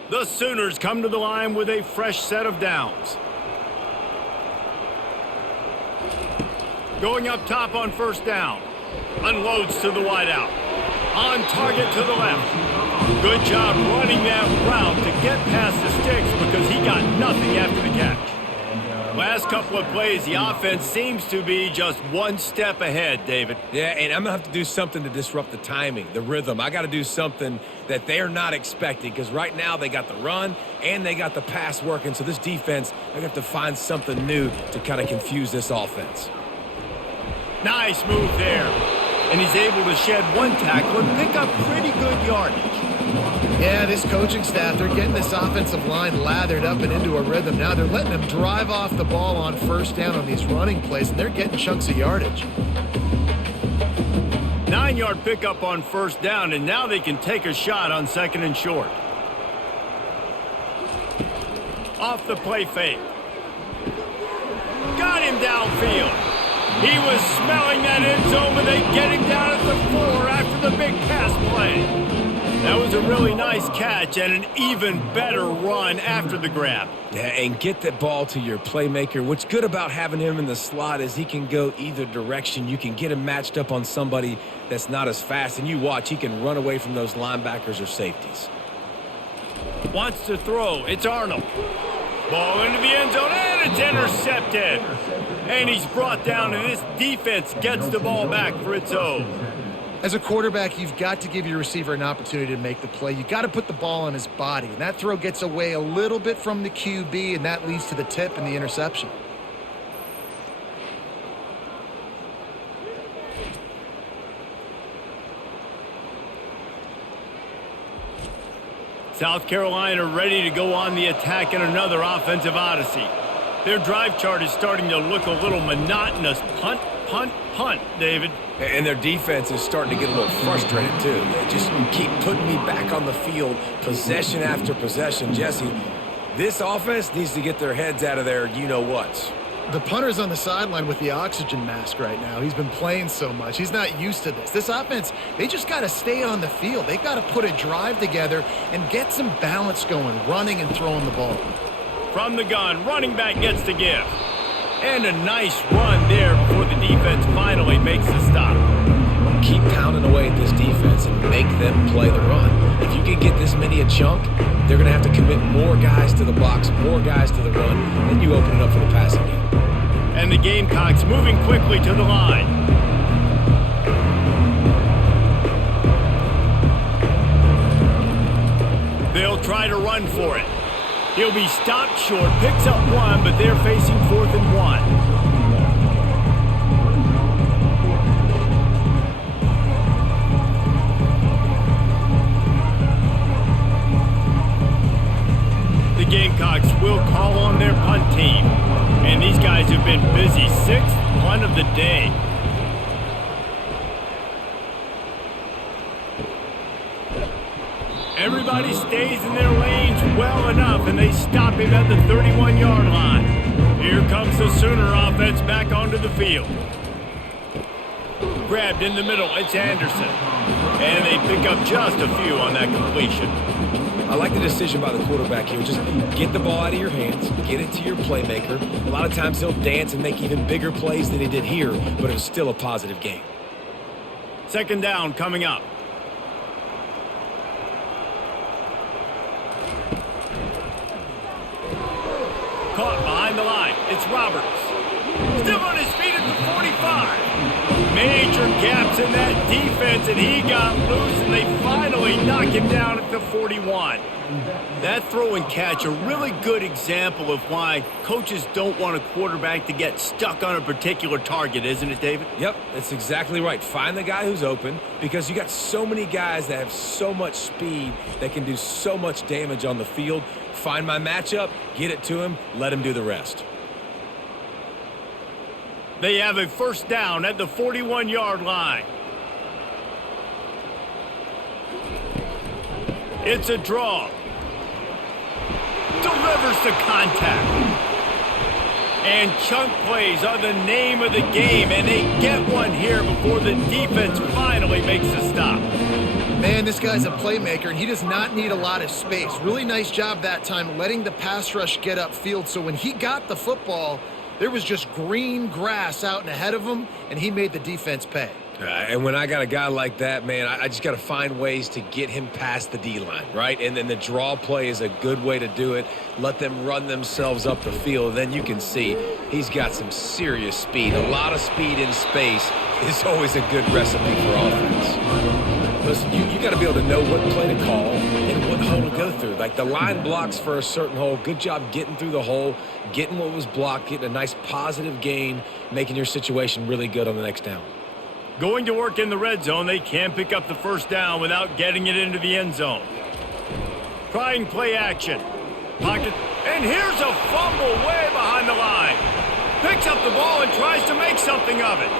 The Sooners come to the line with a fresh set of downs. Going up top on first down. Unloads to the wideout. On target to the left. Good job running that route to get past the sticks because he got nothing after the catch. Last couple of plays, the offense seems to be just one step ahead, David. Yeah, and I'm going to have to do something to disrupt the timing, the rhythm. I got to do something that they're not expecting because right now they got the run and they got the pass working. So this defense, they're going to have to find something new to kind of confuse this offense. Nice move there. And he's able to shed one tackle and pick up pretty good yardage. Yeah, this coaching staff, they're getting this offensive line lathered up and into a rhythm. Now they're letting them drive off the ball on first down on these running plays, and they're getting chunks of yardage. 9-yard pickup on first down, and now they can take a shot on second and short. Off the play fake. Got him downfield. He was smelling that end zone, but they get him down at the 4 after the big pass play. That was a really nice catch and an even better run after the grab. Yeah, and get that ball to your playmaker. What's good about having him in the slot is he can go either direction. You can get him matched up on somebody that's not as fast, and you watch, he can run away from those linebackers or safeties. Wants to throw. It's Arnold. Ball into the end zone, and it's intercepted. And he's brought down, and this defense gets the ball back for its own. As a quarterback, you've got to give your receiver an opportunity to make the play. You've got to put the ball on his body. And that throw gets away a little bit from the QB, and that leads to the tip and the interception. South Carolina ready to go on the attack in another offensive odyssey. Their drive chart is starting to look a little monotonous. Punt, punt, punt, David. And their defense is starting to get a little frustrated, too. They just keep putting me back on the field, possession after possession. Jesse, this offense needs to get their heads out of their you-know-whats. The punter's on the sideline with the oxygen mask right now. He's been playing so much. He's not used to this. This offense, they just got to stay on the field. They've got to put a drive together and get some balance going, running and throwing the ball. From the gun, running back gets to give. And a nice run there before the defense finally makes the stop. Keep pounding away at this defense and make them play the run. If you can get this many a chunk, they're going to have to commit more guys to the box, more guys to the run, then you open it up for the passing game. And the Gamecocks moving quickly to the line. They'll try to run for it. He'll be stopped short, picks up one, but they're facing 4th and 1. The Gamecocks will call on their punt team. And these guys have been busy. 6th punt of the day. Everybody stays in their lanes well enough, and they stop him at the 31-yard line. Here comes the Sooner offense back onto the field. Grabbed in the middle, it's Anderson. And they pick up just a few on that completion. I like the decision by the quarterback here. Just get the ball out of your hands, get it to your playmaker. A lot of times he'll dance and make even bigger plays than he did here, but it was still a positive game. 2nd down coming up. Caught behind the line. It's Roberts. Still on his feet at the 45. Major gaps in that defense, and he got loose, and they finally knock him down at the 41. That throw and catch, a really good example of why coaches don't want a quarterback to get stuck on a particular target, isn't it, David? Yep, that's exactly right. Find the guy who's open because you got so many guys that have so much speed that can do so much damage on the field. Find my matchup, get it to him, let him do the rest. They have a 1st down at the 41-yard line. It's a draw. Force the contact. And chunk plays are the name of the game, and they get one here before the defense finally makes the stop. Man, this guy's a playmaker, and he does not need a lot of space. Really nice job that time letting the pass rush get upfield, so when he got the football, there was just green grass out and ahead of him, and he made the defense pay. And when I got a guy like that, man, I just got to find ways to get him past the D-line, right? And then the draw play is a good way to do it. Let them run themselves up the field. Then you can see he's got some serious speed. A lot of speed in space is always a good recipe for offense. Listen, you got to be able to know what play to call and what hole to go through. Like the line blocks for a certain hole. Good job getting through the hole, getting what was blocked, getting a nice positive gain, making your situation really good on the next down. Going to work in the red zone, they can pick up the first down without getting it into the end zone. Trying play action. Pocket, and here's a fumble way behind the line. Picks up the ball and tries to make something of it.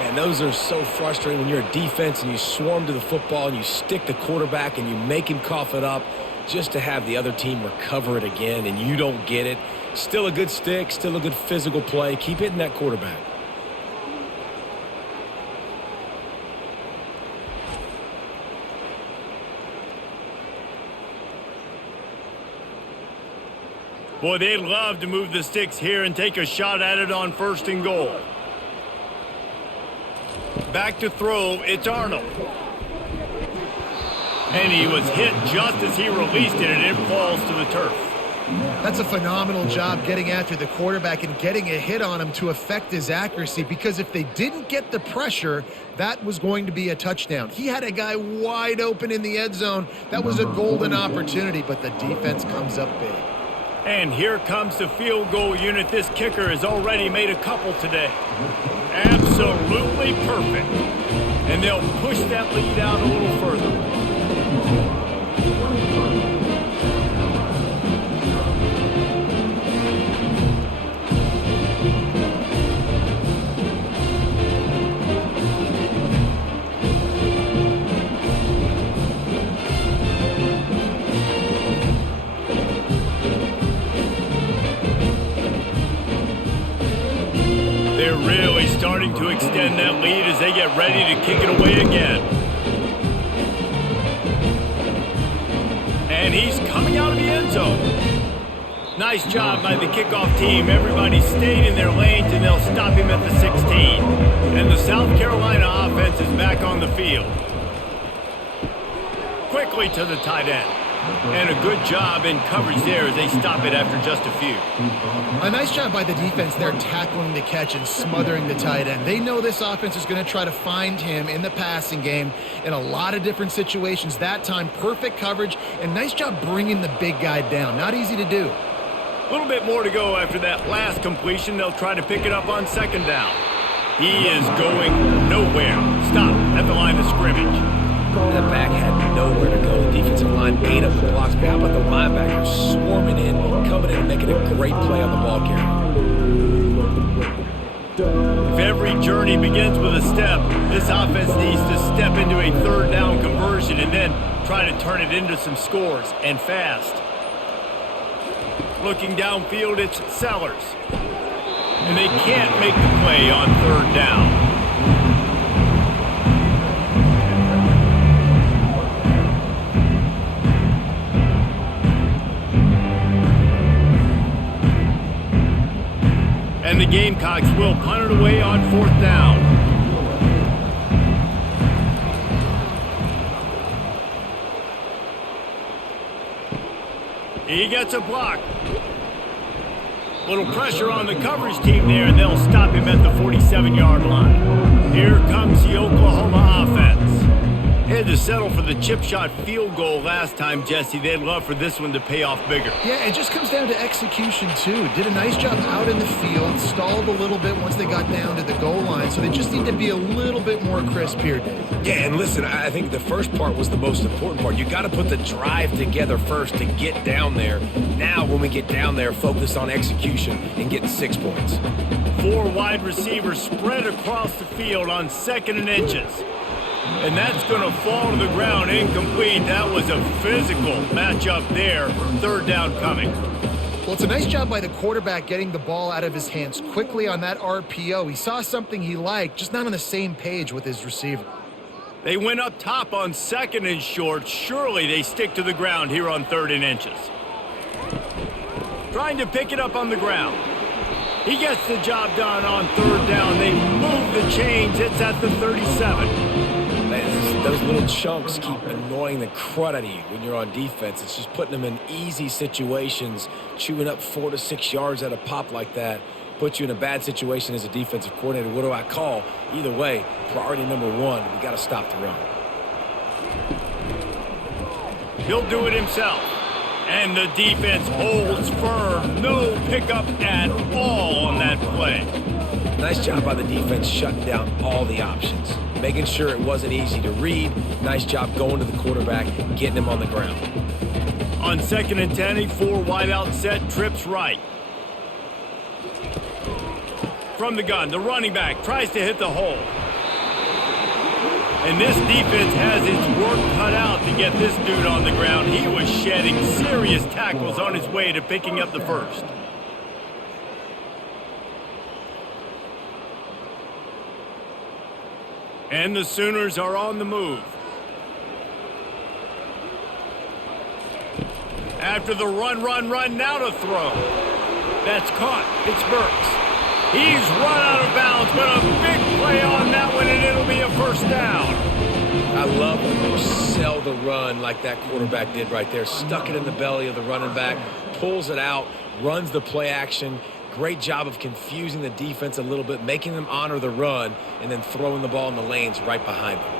Man, those are so frustrating when you're a defense and you swarm to the football and you stick the quarterback and you make him cough it up just to have the other team recover it again and you don't get it. Still a good stick, still a good physical play. Keep hitting that quarterback. Boy, they'd love to move the sticks here and take a shot at it on 1st and goal. Back to throw, it's Arnold. And he was hit just as he released it, and it falls to the turf. That's a phenomenal job getting after the quarterback and getting a hit on him to affect his accuracy, because if they didn't get the pressure, that was going to be a touchdown. He had a guy wide open in the end zone. That was a golden opportunity, but the defense comes up big. And here comes the field goal unit. This kicker has already made a couple today. Absolutely perfect. And they'll push that lead out a little further. They're really starting to extend that lead as they get ready to kick it away again. And he's coming out of the end zone. Nice job by the kickoff team. Everybody stayed in their lanes, and they'll stop him at the 16. And the South Carolina offense is back on the field. Quickly to the tight end. And a good job in coverage there as they stop it after just a few. A nice job by the defense there tackling the catch and smothering the tight end. They know this offense is going to try to find him in the passing game in a lot of different situations. That time, perfect coverage, and nice job bringing the big guy down. Not easy to do. A little bit more to go after that last completion. They'll try to pick it up on 2nd down. He is going nowhere. Stop at the line of scrimmage. That back had nowhere to go. The defensive line ate up the blocks. But how about the linebackers swarming in, coming in and making a great play on the ball carrier? If every journey begins with a step, this offense needs to step into a 3rd down conversion and then try to turn it into some scores, and fast. Looking downfield, it's Sellers. And they can't make the play on 3rd down. And the Gamecocks will punt it away on 4th down. He gets a block. Little pressure on the coverage team there, and they'll stop him at the 47-yard line. Here comes the Oklahoma offense. They had to settle for the chip shot field goal last time, Jesse. They'd love for this one to pay off bigger. Yeah, it just comes down to execution, too. Did a nice job out in the field, stalled a little bit once they got down to the goal line, so they just need to be a little bit more crisp here, Dave. Yeah, and listen, I think the first part was the most important part. You got to put the drive together first to get down there. Now, when we get down there, focus on execution and getting 6 points. 4 wide receivers spread across the field on 2nd and inches. And that's going to fall to the ground incomplete. That was a physical matchup there. 3rd down coming. Well, it's a nice job by the quarterback getting the ball out of his hands quickly on that RPO. He saw something he liked, just not on the same page with his receiver. They went up top on 2nd and short. Surely they stick to the ground here on 3rd and inches. Trying to pick it up on the ground. He gets the job done on 3rd down. They move the chains. It's at the 37. Those little chunks keep annoying the crud out of you when you're on defense. It's just putting them in easy situations, chewing up 4 to 6 yards at a pop like that. Put you in a bad situation as a defensive coordinator. What do I call? Either way, priority number 1, we got to stop the run. He'll do it himself. And the defense holds firm. No pickup at all on that play. Nice job by the defense shutting down all the options. Making sure it wasn't easy to read. Nice job going to the quarterback, getting him on the ground. On 2nd and 10, a 4 wide out set, trips right. From the gun, the running back tries to hit the hole. And this defense has its work cut out to get this dude on the ground. He was shedding serious tackles on his way to picking up the first. And the Sooners are on the move. After the run, now to throw. That's caught. It's Burks. He's run out of bounds, but a big play on that one, and it'll be a 1st down. I love when you sell the run like that quarterback did right there. Stuck it in the belly of the running back, pulls it out, runs the play action. Great job of confusing the defense a little bit, making them honor the run, and then throwing the ball in the lanes right behind them.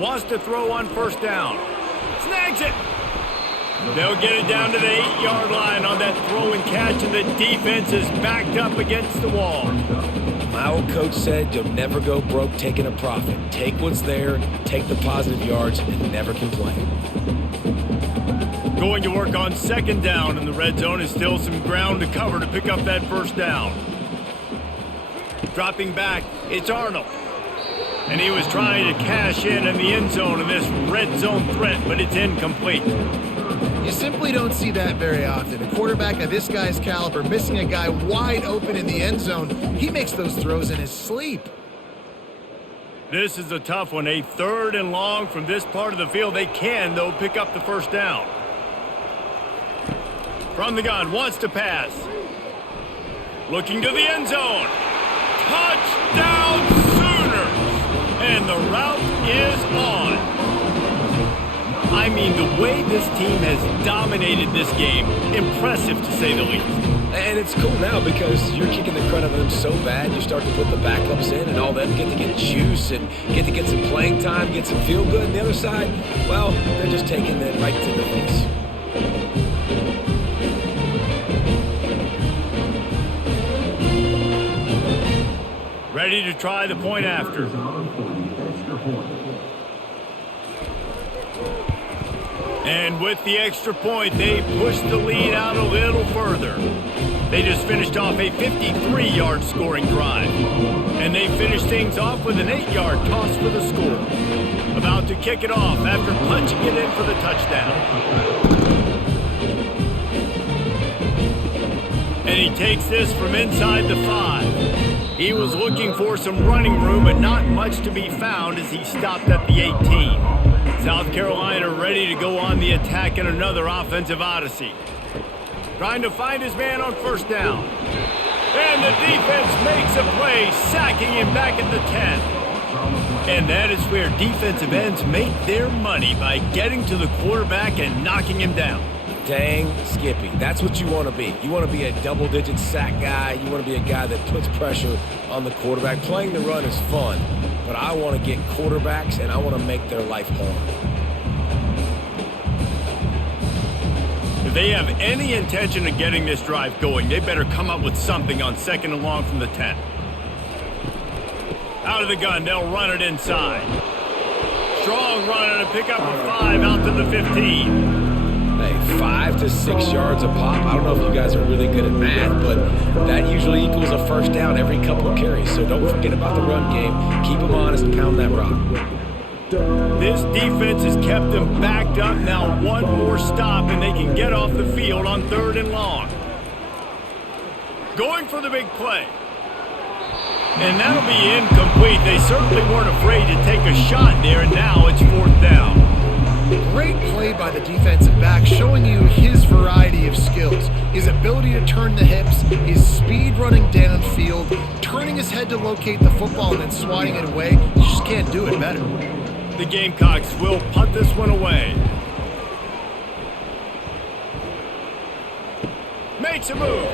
Wants to throw on 1st down. Snags it. They'll get it down to the 8-yard line on that throw and catch, and the defense is backed up against the wall. My old coach said you'll never go broke taking a profit. Take what's there, take the positive yards, and never complain. Going to work on 2nd down, and the red zone is still some ground to cover to pick up that 1st down. Dropping back, it's Arnold. And he was trying to cash in the end zone of this red zone threat, but it's incomplete. You simply don't see that very often. A quarterback of this guy's caliber missing a guy wide open in the end zone. He makes those throws in his sleep. This is a tough one. A 3rd and long from this part of the field. They can, though, pick up the 1st down. From the gun, wants to pass. Looking to the end zone. Touchdown Sooners! And the route is on. I mean, the way this team has dominated this game, impressive to say the least. And it's cool now because you're kicking the crud out of them so bad, you start to put the backups in and all them get to get juice and get to get some playing time, get some feel good. And the other side, well, they're just taking that right to the face. Ready to try the point after. And with the extra point, they push the lead out a little further. They just finished off a 53-yard scoring drive. And they finished things off with an 8-yard toss for the score. About to kick it off after punching it in for the touchdown. And he takes this from inside the 5. He was looking for some running room, but not much to be found as he stopped at the 18. South Carolina ready to go on the attack in another offensive odyssey. Trying to find his man on 1st down. And the defense makes a play, sacking him back at the 10. And that is where defensive ends make their money, by getting to the quarterback and knocking him down. Dang Skippy. That's what you want to be. You want to be a double-digit sack guy. You want to be a guy that puts pressure on the quarterback. Playing the run is fun, but I want to get quarterbacks, and I want to make their life hard. If they have any intention of getting this drive going, they better come up with something on 2nd and long from the 10. Out of the gun, they'll run it inside. Strong run and a pickup of 5 out to the 15. Hey, 5 to 6 yards a pop. I don't know if you guys are really good at math, but that usually equals a 1st down every couple of carries. So don't forget about the run game. Keep them honest and pound that rock. This defense has kept them backed up. Now one more stop, and they can get off the field on 3rd and long. Going for the big play. And that'll be incomplete. They certainly weren't afraid to take a shot there, and now it's 4th down. Great play by the defensive back, showing you his variety of skills. His ability to turn the hips, his speed running downfield, turning his head to locate the football and then swatting it away. You just can't do it better. The Gamecocks will punt this one away. Makes a move.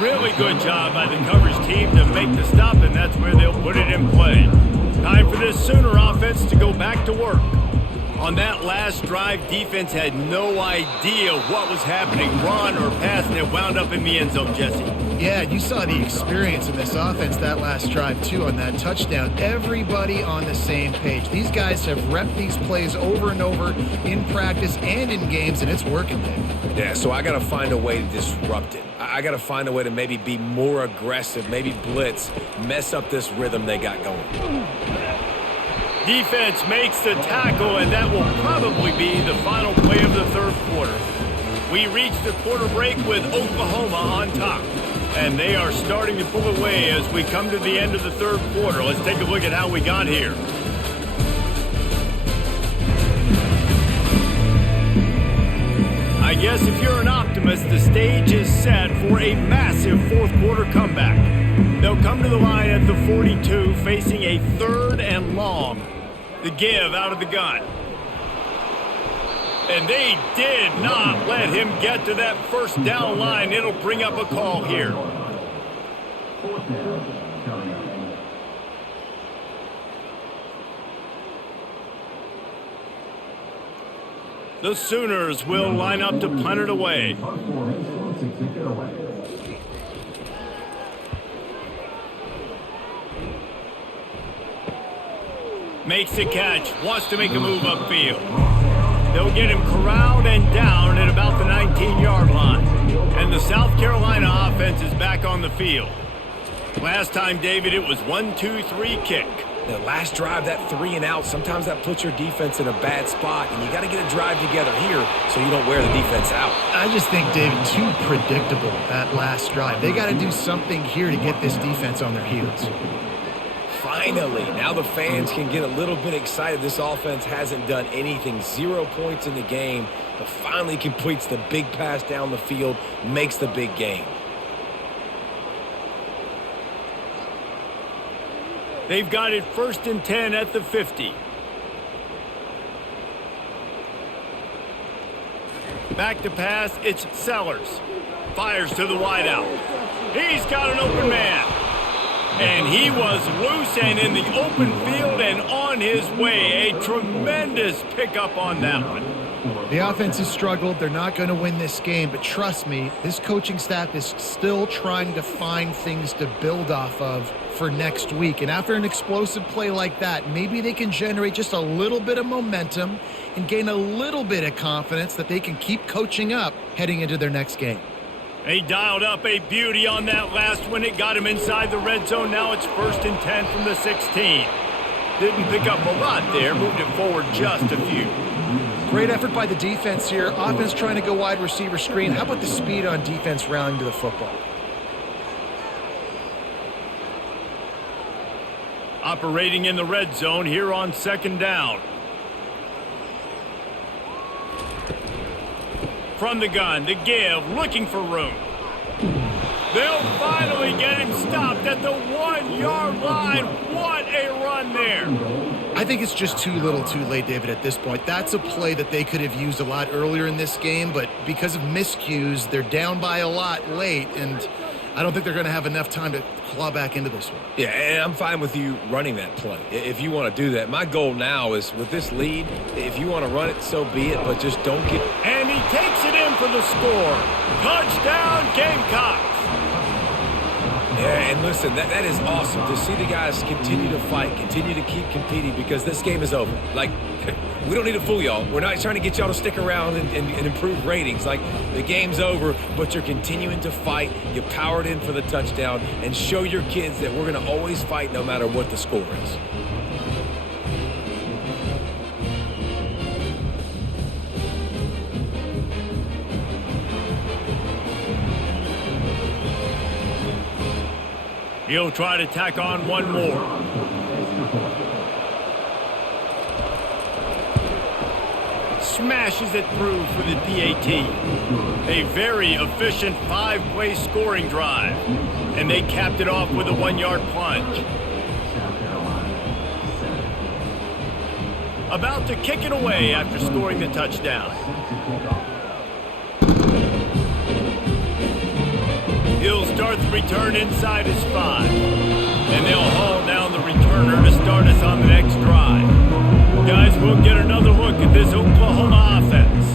Really good job by the coverage team to make the stop, and that's where they'll put it in play. Time for this Sooner offense to go back to work. On that last drive, defense had no idea what was happening, run or pass, and it wound up in the end zone, Jesse. Yeah, you saw the experience in this offense that last drive, too, on that touchdown. Everybody on the same page. These guys have repped these plays over and over in practice and in games, and it's working, Dave. Yeah, so I got to find a way to disrupt it. I got to find a way to maybe be more aggressive, maybe blitz, mess up this rhythm they got going. Defense makes the tackle, and that will probably be the final play of the 3rd quarter. We reach the quarter break with Oklahoma on top, and they are starting to pull away as we come to the end of the 3rd quarter. Let's take a look at how we got here. I guess if you're an optimist, the stage is set for a massive 4th quarter comeback. They'll come to the line at the 42, facing a 3rd and long. The give out of the gun. And they did not let him get to that 1st down line. It'll bring up a call here. The Sooners will line up to punt it away. Makes the catch, wants to make a move upfield. They'll get him corralled and down at about the 19-yard line. And the South Carolina offense is back on the field. Last time, David, it was 1-2-3 kick. The last drive, that 3 and out, sometimes that puts your defense in a bad spot, and you got to get a drive together here so you don't wear the defense out. I just think, David, too predictable that last drive. They got to do something here to get this defense on their heels. Finally, now the fans can get a little bit excited. This offense hasn't done anything. 0 points in the game, but finally completes the big pass down the field, makes the big game. They've got it 1st and 10 at the 50. Back to pass, it's Sellers. Fires to the wideout. He's got an open man. And he was loose and in the open field and on his way. A tremendous pickup on that one. The offense has struggled. They're not going to win this game, but trust me, this coaching staff is still trying to find things to build off of for next week. And after an explosive play like that, maybe they can generate just a little bit of momentum and gain a little bit of confidence that they can keep coaching up heading into their next game. He dialed up a beauty on that last one. It got him inside the red zone. Now it's 1st and 10 from the 16. Didn't pick up a lot there. Moved it forward just a few. Great effort by the defense here. Offense trying to go wide receiver screen. How about the speed on defense rallying to the football? Operating in the red zone here on 2nd down. From the gun, the give, looking for room. They'll finally get him stopped at the 1-yard line. What a run there. I think it's just too little too late, David, at this point. That's a play that they could have used a lot earlier in this game, but because of miscues, they're down by a lot late, and I don't think they're going to have enough time to claw back into this one. Yeah, and I'm fine with you running that play if you want to do that. My goal now is with this lead, if you want to run it, so be it, but just don't get... And he takes it in for the score. Touchdown, Gamecocks. Yeah, and listen, that is awesome to see the guys continue to fight, continue to keep competing, because this game is over. Like, we don't need to fool y'all. We're not trying to get y'all to stick around and improve ratings. Like, the game's over, but you're continuing to fight. You powered in for the touchdown, and show your kids that we're going to always fight no matter what the score is. He'll try to tack on one more. Smashes it through for the PAT. A very efficient 5-play scoring drive. And they capped it off with a 1-yard plunge. About to kick it away after scoring the touchdown. He'll start the return inside his 5. And they'll haul down the returner to start us on the next drive. Guys, we'll get another look at this Oklahoma offense.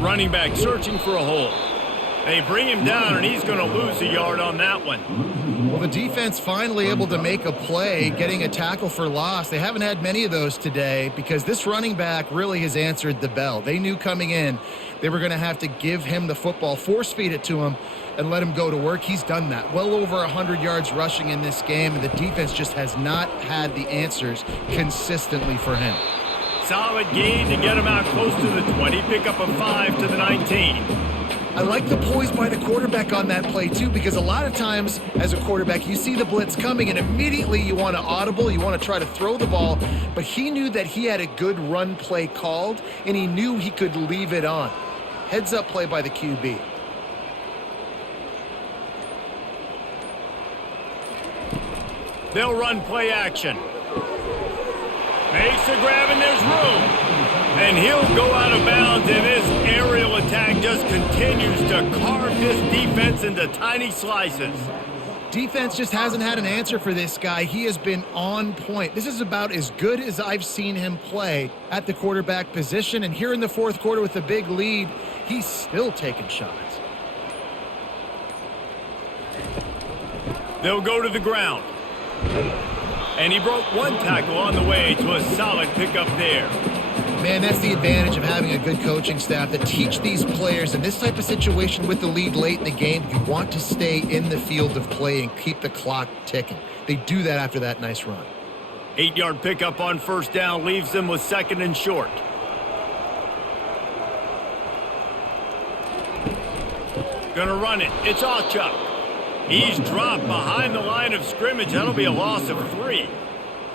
Running back searching for a hole. They bring him down, and he's going to lose a yard on that one. Well, the defense finally able to make a play, getting a tackle for loss. They haven't had many of those today because this running back really has answered the bell. They knew coming in they were going to have to give him the football, force feed it to him, and let him go to work. He's done that. Well over 100 yards rushing in this game, and the defense just has not had the answers consistently for him. Solid gain to get him out close to the 20. Pick up a 5 to the 19. I like the poise by the quarterback on that play, too, because a lot of times as a quarterback, you see the blitz coming, and immediately you want to audible, you want to try to throw the ball, but he knew that he had a good run play called, and he knew he could leave it on. Heads-up play by the QB. They'll run play action. Makes the grab, and there's room. And he'll go out of bounds, and this aerial attack just continues to carve this defense into tiny slices. Defense just hasn't had an answer for this guy. He has been on point. This is about as good as I've seen him play at the quarterback position. And here in the fourth quarter with a big lead, he's still taking shots. They'll go to the ground. And he broke one tackle on the way to a solid pickup there. Man, that's the advantage of having a good coaching staff to teach these players in this type of situation with the lead late in the game. You want to stay in the field of play and keep the clock ticking. They do that after that nice run. 8-yard pickup on first down leaves them with 2nd and short. Gonna run it. It's Chuck. He's dropped behind the line of scrimmage. That'll be a loss of 3.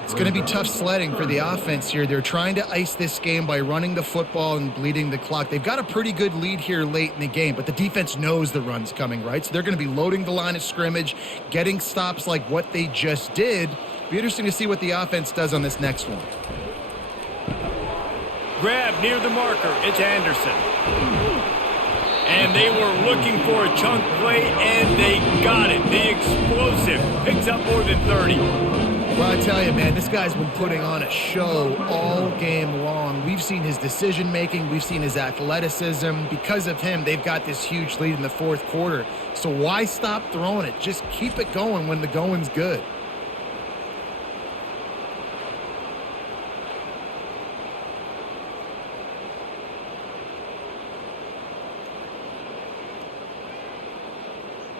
It's going to be tough sledding for the offense here. They're trying to ice this game by running the football and bleeding the clock. They've got a pretty good lead here late in the game, but the defense knows the run's coming, right? So they're going to be loading the line of scrimmage, getting stops like what they just did. Be interesting to see what the offense does on this next one. Grab near the marker. It's Anderson. And they were looking for a chunk play, and they got it. The explosive picks up more than 30. Well, I tell you, man, this guy's been putting on a show all game long. We've seen his decision-making. We've seen his athleticism. Because of him, they've got this huge lead in the fourth quarter. So why stop throwing it? Just keep it going when the going's good.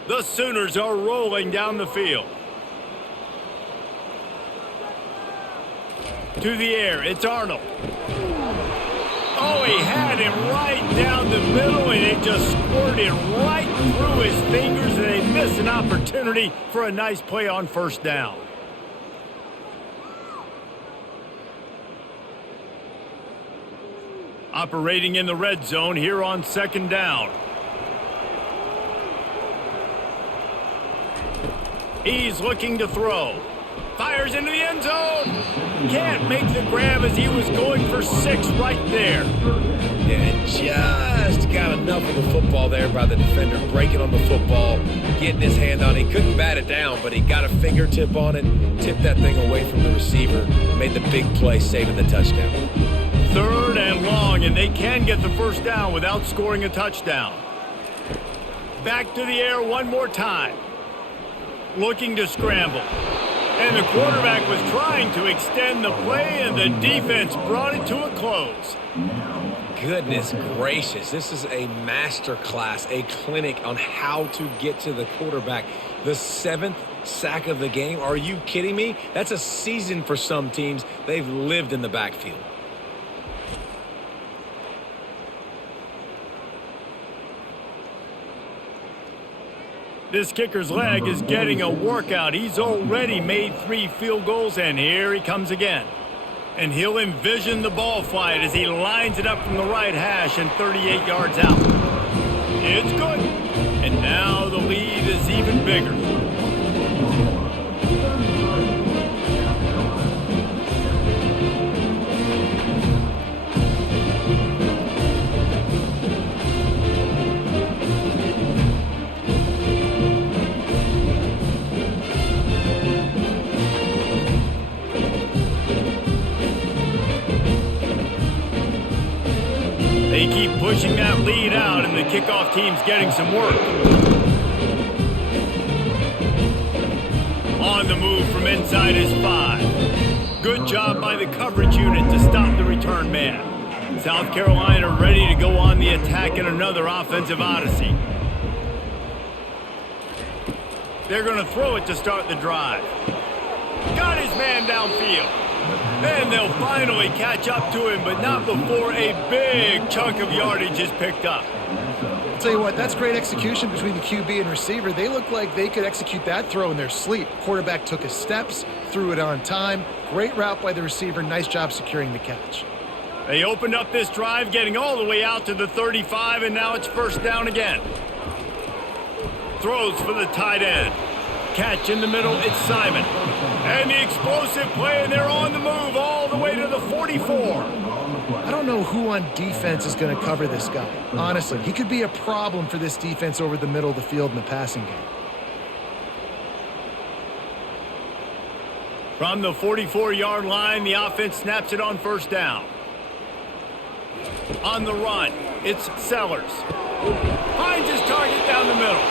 The Sooners are rolling down the field. To the air, it's Arnold. Oh, he had him right down the middle, and it just squirted right through his fingers, and they missed an opportunity for a nice play on first down. Operating in the red zone here on 2nd down. He's looking to throw. Fires into the end zone. Can't make the grab as he was going for 6 right there. And just got enough of the football there by the defender, breaking on the football, getting his hand on it. He couldn't bat it down, but he got a fingertip on it, tipped that thing away from the receiver, made the big play, saving the touchdown. 3rd and long, and they can get the first down without scoring a touchdown. Back to the air one more time. Looking to scramble. And the quarterback was trying to extend the play, and the defense brought it to a close. Goodness gracious. This is a master class, a clinic on how to get to the quarterback. The 7th sack of the game. Are you kidding me? That's a season for some teams. They've lived in the backfield. This kicker's leg is getting a workout. He's already made 3 field goals, and here he comes again. And he'll envision the ball flight as he lines it up from the right hash and 38 yards out. It's good. And now the lead is even bigger. They keep pushing that lead out, and the kickoff team's getting some work. On the move from inside his 5. Good job by the coverage unit to stop the return man. South Carolina ready to go on the attack in another offensive odyssey. They're going to throw it to start the drive. Got his man downfield. And they'll finally catch up to him, but not before a big chunk of yardage is picked up. I'll tell you what, that's great execution between the QB and receiver. They look like they could execute that throw in their sleep. Quarterback took his steps, threw it on time. Great route by the receiver. Nice job securing the catch. They opened up this drive, getting all the way out to the 35, and now it's first down again. Throws for the tight end. Catch in the middle, it's Simon. And the explosive play, and they're on the move all the way to the 44. I don't know who on defense is going to cover this guy. Honestly, he could be a problem for this defense over the middle of the field in the passing game. From the 44-yard line, the offense snaps it on first down. On the run, it's Sellers. Finds his target down the middle.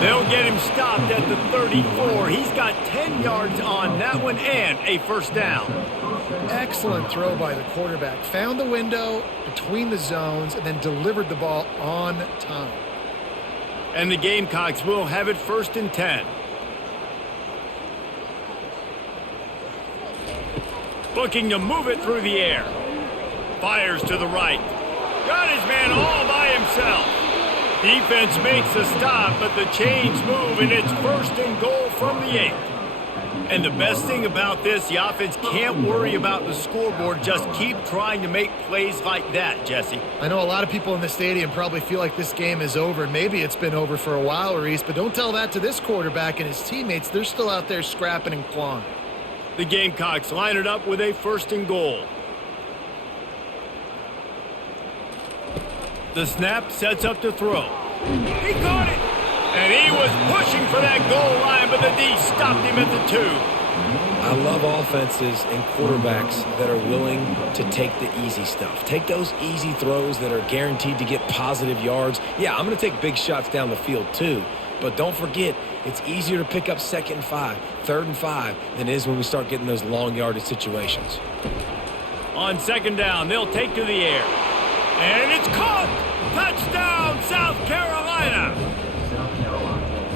They'll get him stopped at the 34. He's got 10 yards on that one and a first down. Excellent throw by the quarterback. Found the window between the zones and then delivered the ball on time. And the Gamecocks will have it first and 10. Looking to move it through the air. Fires to the right. Got his man all by himself. Defense makes a stop, but the chains move, and it's first and goal from the 8. And the best thing about this, the offense can't worry about the scoreboard. Just keep trying to make plays like that, Jesse. I know a lot of people in the stadium probably feel like this game is over. Maybe it's been over for a while, Reese, but don't tell that to this quarterback and his teammates. They're still out there scrapping and clawing. The Gamecocks line it up with a first and goal. The snap sets up to throw. He caught it! And he was pushing for that goal line, but the D stopped him at the 2. I love offenses and quarterbacks that are willing to take the easy stuff. Take those easy throws that are guaranteed to get positive yards. Yeah, I'm going to take big shots down the field too. But don't forget, it's easier to pick up 2nd and 5, 3rd and 5 than it is when we start getting those long yardage situations. On 2nd down, they'll take to the air. And it's caught! Touchdown, South Carolina!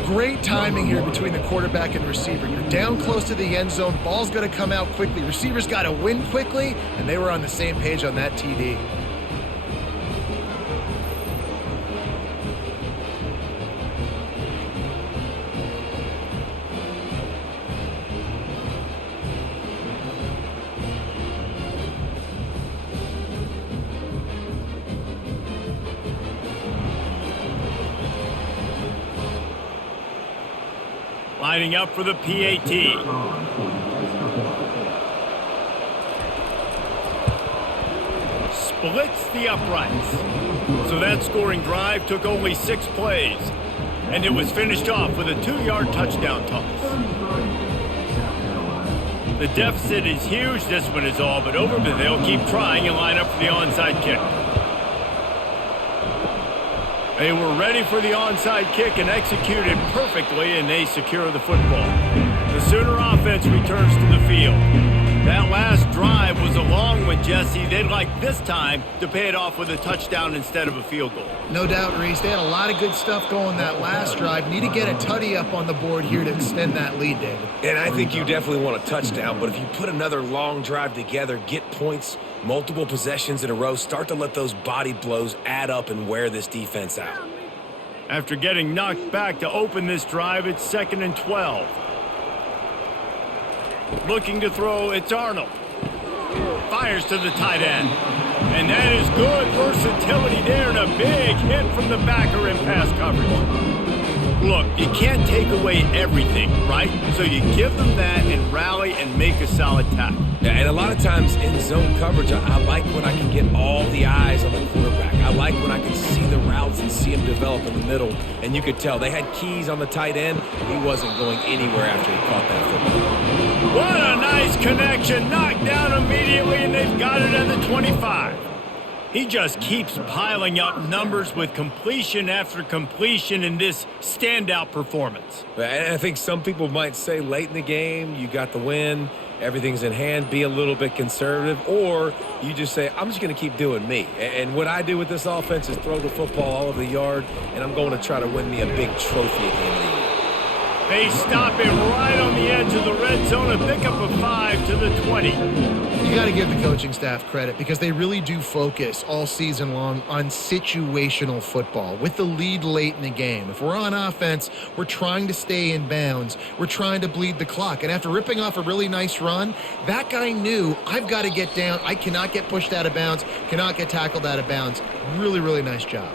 Great timing here between the quarterback and receiver. You're down close to the end zone. Ball's going to come out quickly. Receivers got to win quickly, and they were on the same page on that TD. Lining up for the PAT. Splits the uprights. So that scoring drive took only 6 plays. And it was finished off with a 2-yard touchdown toss. The deficit is huge. This one is all but over, but they'll keep trying and line up for the onside kick. They were ready for the onside kick and executed perfectly, and they secure the football. The Sooner offense returns to the field. That last drive was a long one, Jesse. They'd like this time to pay it off with a touchdown instead of a field goal. No doubt, Reese. They had a lot of good stuff going that last drive. Need to get a tutty up on the board here to extend that lead, David. And I think you definitely want a touchdown, but if you put another long drive together, get points, multiple possessions in a row, start to let those body blows add up and wear this defense out. After getting knocked back to open this drive, it's 2nd and 12. Looking to throw, it's Arnold. Fires to the tight end. And that is good versatility there and a big hit from the backer in pass coverage. Look, you can't take away everything, right? So you give them that and rally and make a solid tackle. Yeah, and a lot of times in zone coverage, I like when I can get all the eyes on the quarterback. I like when I can see the routes and see him develop in the middle. And you could tell they had keys on the tight end. He wasn't going anywhere after he caught that football. What a nice connection. Knocked down immediately, and they've got it at the 25. He just keeps piling up numbers with completion after completion in this standout performance. And I think some people might say late in the game, you got the win, everything's in hand, be a little bit conservative, or you just say, I'm just going to keep doing me. And what I do with this offense is throw the football all over the yard, and I'm going to try to win me a big trophy at the end of the year. They stop him right on the edge of the red zone and pick up a 5 to the 20. You got to give the coaching staff credit because they really do focus all season long on situational football with the lead late in the game. If we're on offense, we're trying to stay in bounds. We're trying to bleed the clock. And after ripping off a really nice run, that guy knew I've got to get down. I cannot get pushed out of bounds, cannot get tackled out of bounds. Really, really nice job.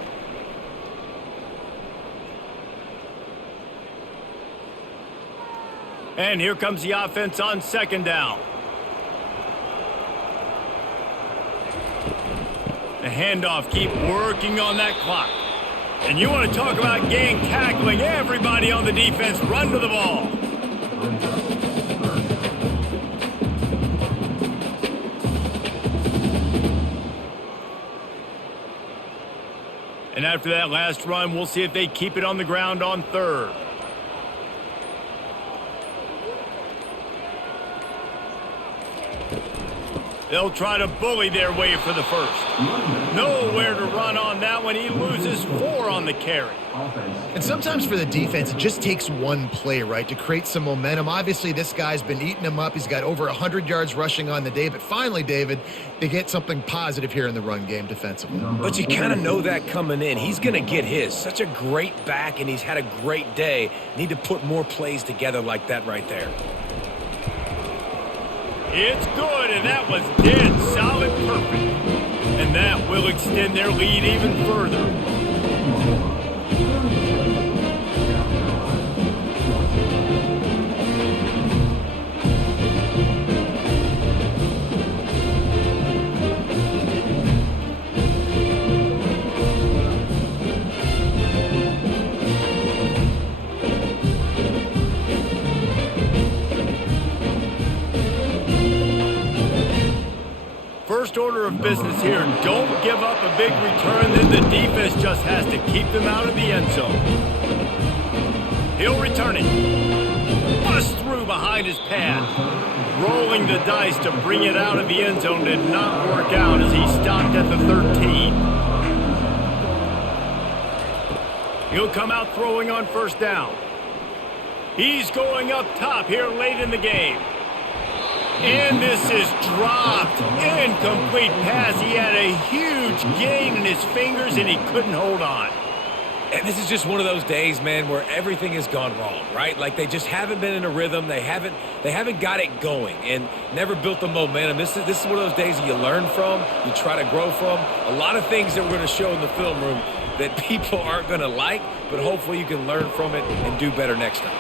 And here comes the offense on 2nd down. The handoff, keep working on that clock. And you want to talk about gang tackling. Everybody on the defense run to the ball. And after that last run, we'll see if they keep it on the ground on 3rd. They'll try to bully their way for the first. Nowhere to run on that one. He loses 4 on the carry. And sometimes for the defense, it just takes one play, right, to create some momentum. Obviously, this guy's been eating him up. He's got over 100 yards rushing on the day. But finally, David, they get something positive here in the run game defensively. But you kind of know that coming in. He's going to get his. Such a great back, and he's had a great day. Need to put more plays together like that right there. It's good, and that was dead solid perfect. And that will extend their lead even further. First order of business here, don't give up a big return, then the defense just has to keep them out of the end zone. He'll return it. Bust through behind his pad. Rolling the dice to bring it out of the end zone did not work out as he stopped at the 13. He'll come out throwing on 1st down. He's going up top here late in the game. And this is dropped. Incomplete pass. He had a huge gain in his fingers, and he couldn't hold on. And this is just one of those days, man, where everything has gone wrong, right? Like they just haven't been in a rhythm. They haven't got it going and never built the momentum. This is one of those days that you learn from, you try to grow from. A lot of things that we're going to show in the film room that people aren't going to like, but hopefully you can learn from it and do better next time.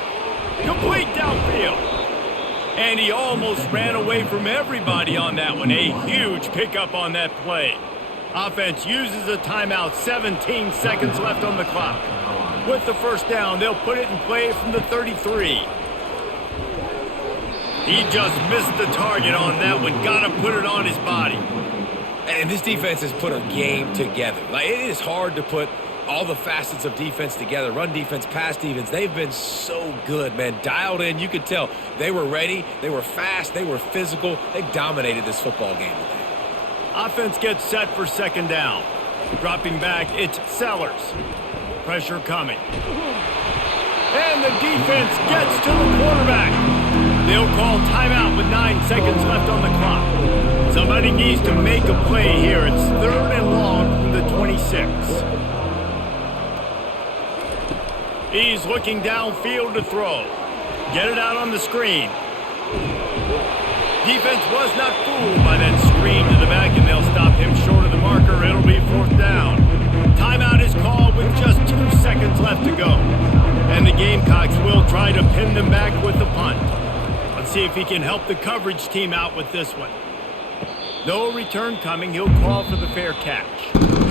Complete downfield. And he almost ran away from everybody on that one. A huge pickup on that play. Offense uses a timeout. 17 seconds left on the clock. With the 1st down, they'll put it in play from the 33. He just missed the target on that one. Got to put it on his body. And this defense has put a game together. Like, it is hard to put all the facets of defense together. Run defense, pass defense. They've been so good, man. Dialed in. You could tell they were ready. They were fast. They were physical. They dominated this football game today. Offense gets set for 2nd down. Dropping back, it's Sellers. Pressure coming. And the defense gets to the quarterback. They'll call timeout with 9 seconds left on the clock. Somebody needs to make a play here. It's 3rd and long from the 26. He's looking downfield to throw. Get it out on the screen. Defense was not fooled by that screen to the back, and they'll stop him short of the marker. It'll be 4th down. Timeout is called with just 2 seconds left to go. And the Gamecocks will try to pin them back with the punt. Let's see if he can help the coverage team out with this one. No return coming. He'll call for the fair catch.